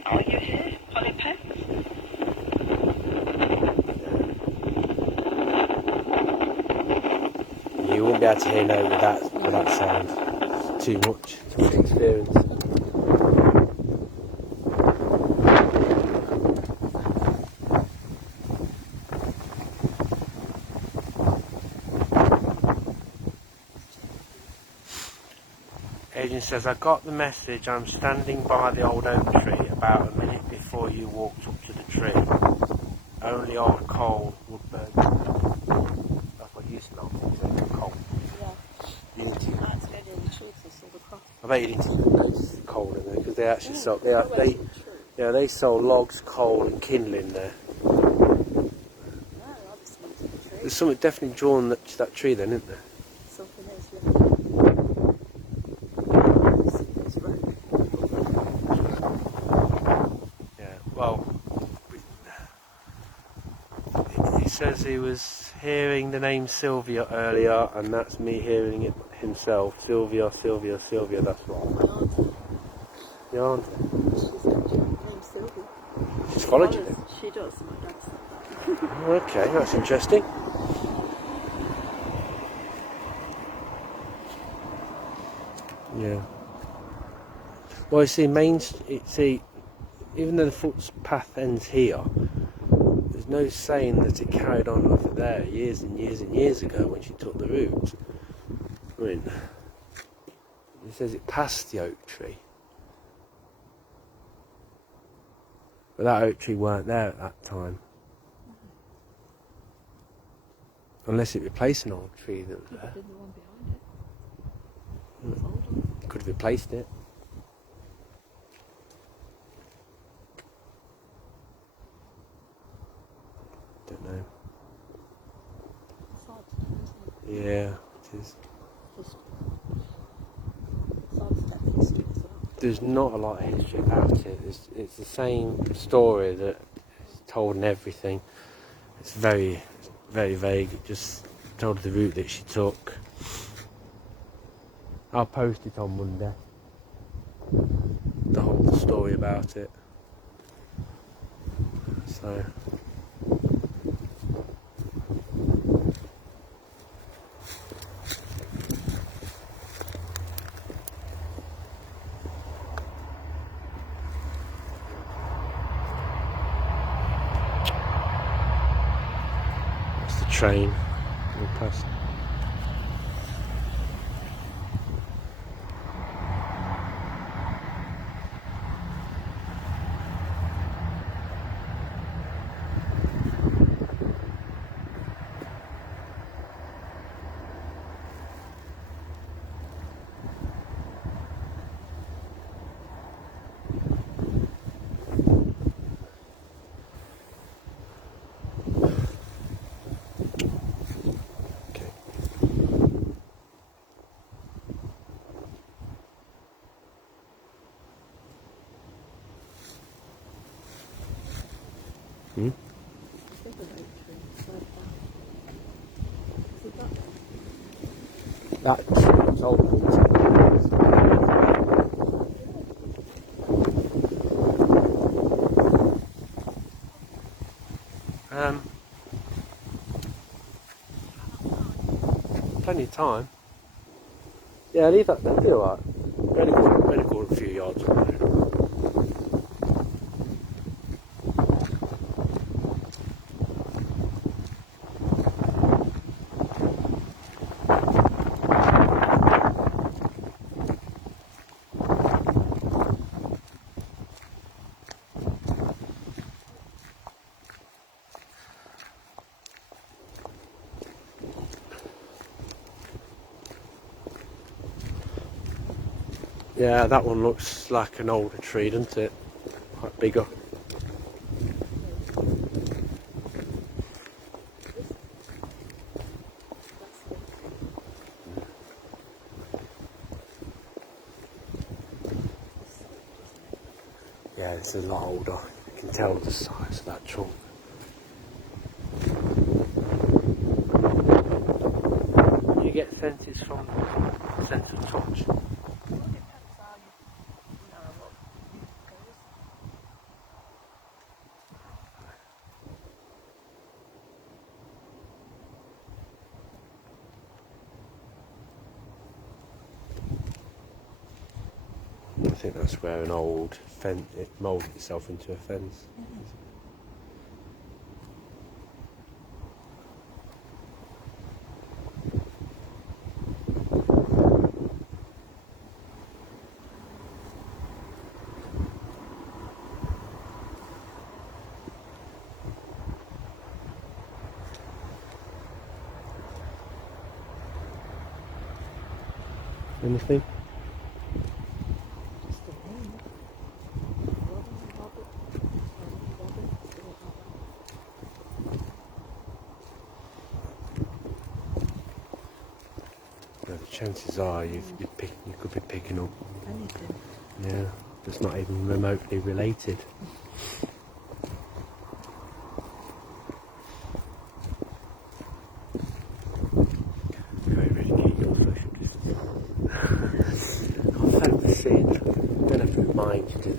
Are you here, Polypen? You won't be able to hear no with that sound. Too much experience. Adrian says, I got the message. I'm standing by the old oak tree about a minute before you walked up to the tree. Only old coal would burn. That's what you smell. Coal. Yeah. You need to, I had to go near the tree to see the cross. I bet you need to notice the coal in there because they actually sell. They sell logs, coal, and kindling there. There's something definitely drawn to that tree then, isn't there? Something is, yeah. Yeah, well, he says he was hearing the name Sylvia earlier, and that's me hearing it himself. Sylvia, Sylvia, Sylvia, that's right. The auntie. She's actually named Sylvia. She's followed you then? She does, my dad said that. Okay, that's interesting. Yeah. Well, you see, even though the footpath ends here, there's no saying that it carried on over there years and years and years ago when she took the route. I mean, it says it passed the oak tree. But that oak tree weren't there at that time. Unless it replaced an old tree that was there. The one behind it. It's older. Could have replaced it. Don't know. It's hard to know, isn't it? Yeah, it is. Just sidestep history as well. There's not a lot of history about it. It's the same story that is told in everything. It's very, very vague. It just told the route that she took. I'll post it on Monday. The whole story about it. So. That's the train. We'll pass. Hmm? There's an oak tree like that. Is it that? That tree's old. Plenty of time. Yeah, leave that. That'll be alright. Only go a few yards on there. Yeah, that one looks like an older tree, doesn't it? Quite bigger. Yeah, it's a lot older. You can tell the size of that trunk. You get senses from sense of touch. I think that's where an old fence, it moulded itself into a fence. Anything? No, the chances are you could be picking up. Anything. Yeah, that's not even remotely related. Very, really keep your social distance. I'm focusing. I'm going to have to remind you to.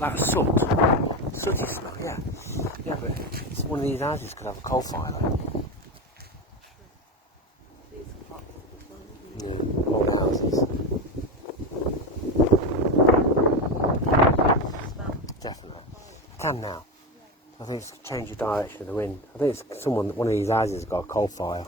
Like a sooty smell, yeah. Yeah, but it's one of these houses could have a coal fire though. Yeah, old houses. Definitely. Can now. I think it's changed the direction of the wind. I think it's one of these houses has got a coal fire.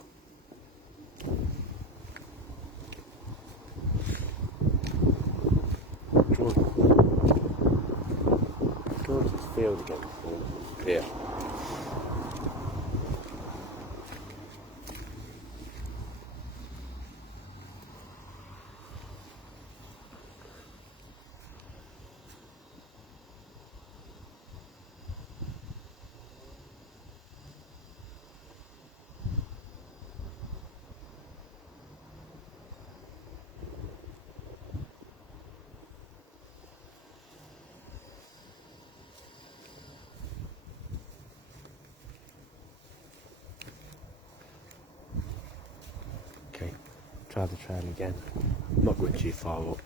Towards this field again. Here. Okay, try the trail again. I'm not going too far up.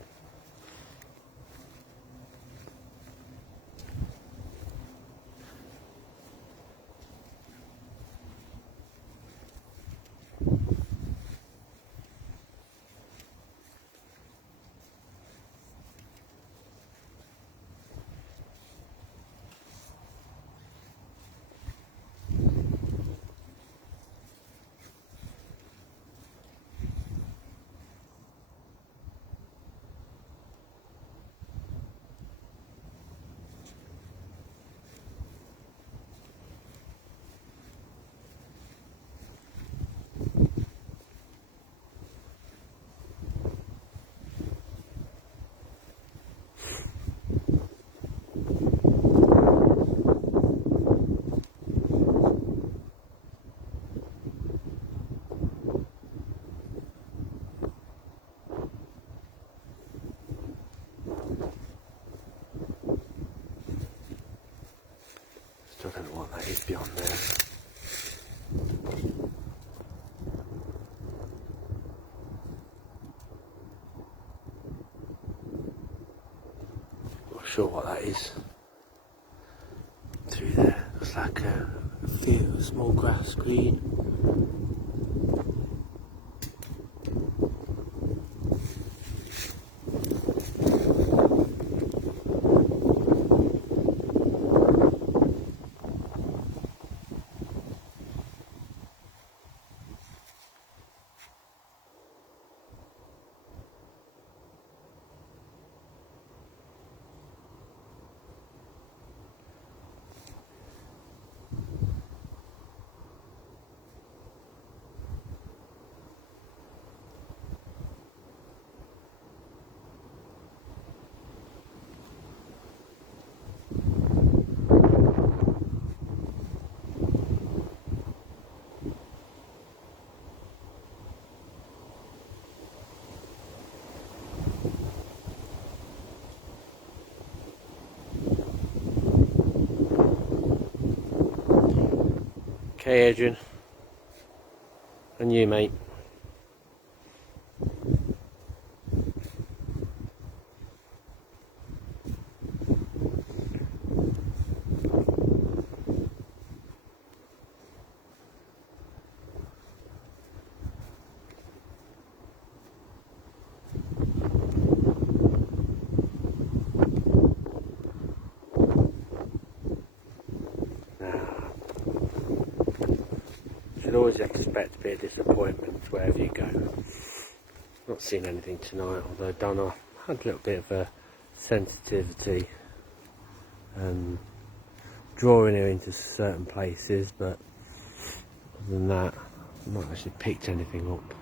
I don't know what that is beyond there. Not sure what that is. Through there, looks like a small grass green. Okay, Adrian. And you, mate. Should always expect to be a disappointment wherever you go. Not seen anything tonight, although Donna had a little bit of a sensitivity and drawing her into certain places, but other than that, I've not actually picked anything up.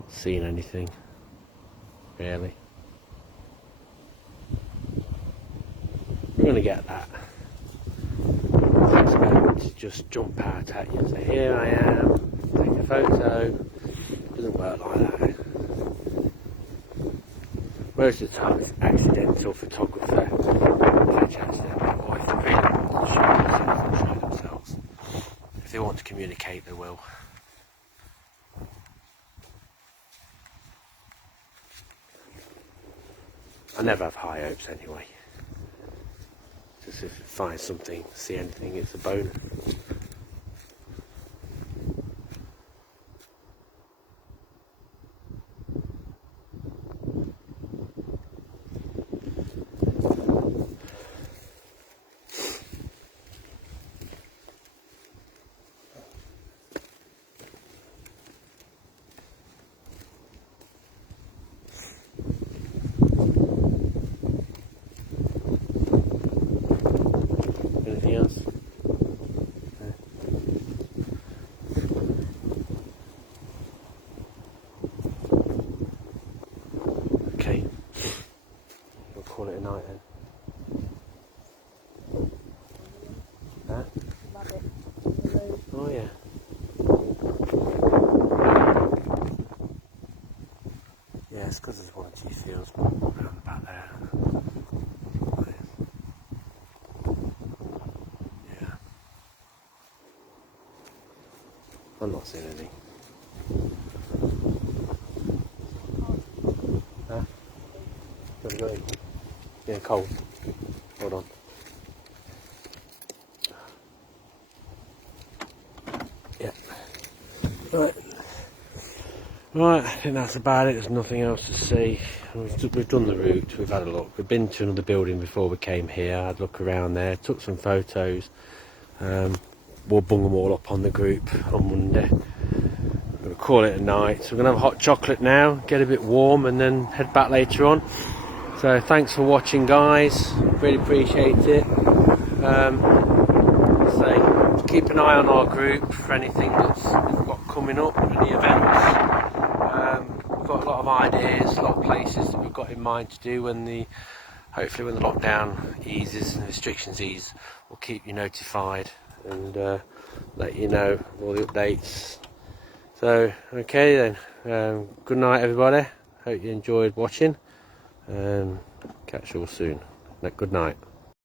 Not seen anything, really. We're going to get that. To just jump out at you and say, here I am, take a photo. Doesn't work like that. Most of the time it's accidental photographer catch accident, or if they really want to show themselves. If they want to communicate, they will. I never have high hopes anyway. Just if you find something, see anything, it's a bonus. Anything else? Okay. We'll call it a night then. Huh? Oh yeah. Yeah, it's because there's one or two fields around the back there. Yeah. I'm not seeing anything. Huh? Where's it going? Yeah, cold. Hold on. Yeah. Right. Right, I think that's about it. There's nothing else to see. We've done the route, we've had a look. We've been to another building before we came here. I had a look around there, took some photos. We'll bung them all up on the group on Monday. We'll call it a night. So we're going to have hot chocolate now, get a bit warm, and then head back later on. So thanks for watching, guys. Really appreciate it. So keep an eye on our group for anything that's we've got coming up, any events. We've got a lot of ideas, a lot of places that we've got in mind to do hopefully when the lockdown eases and restrictions ease. We'll keep you notified and let you know all the updates. So okay then, good night everybody. Hope you enjoyed watching. Catch you all soon. Good night.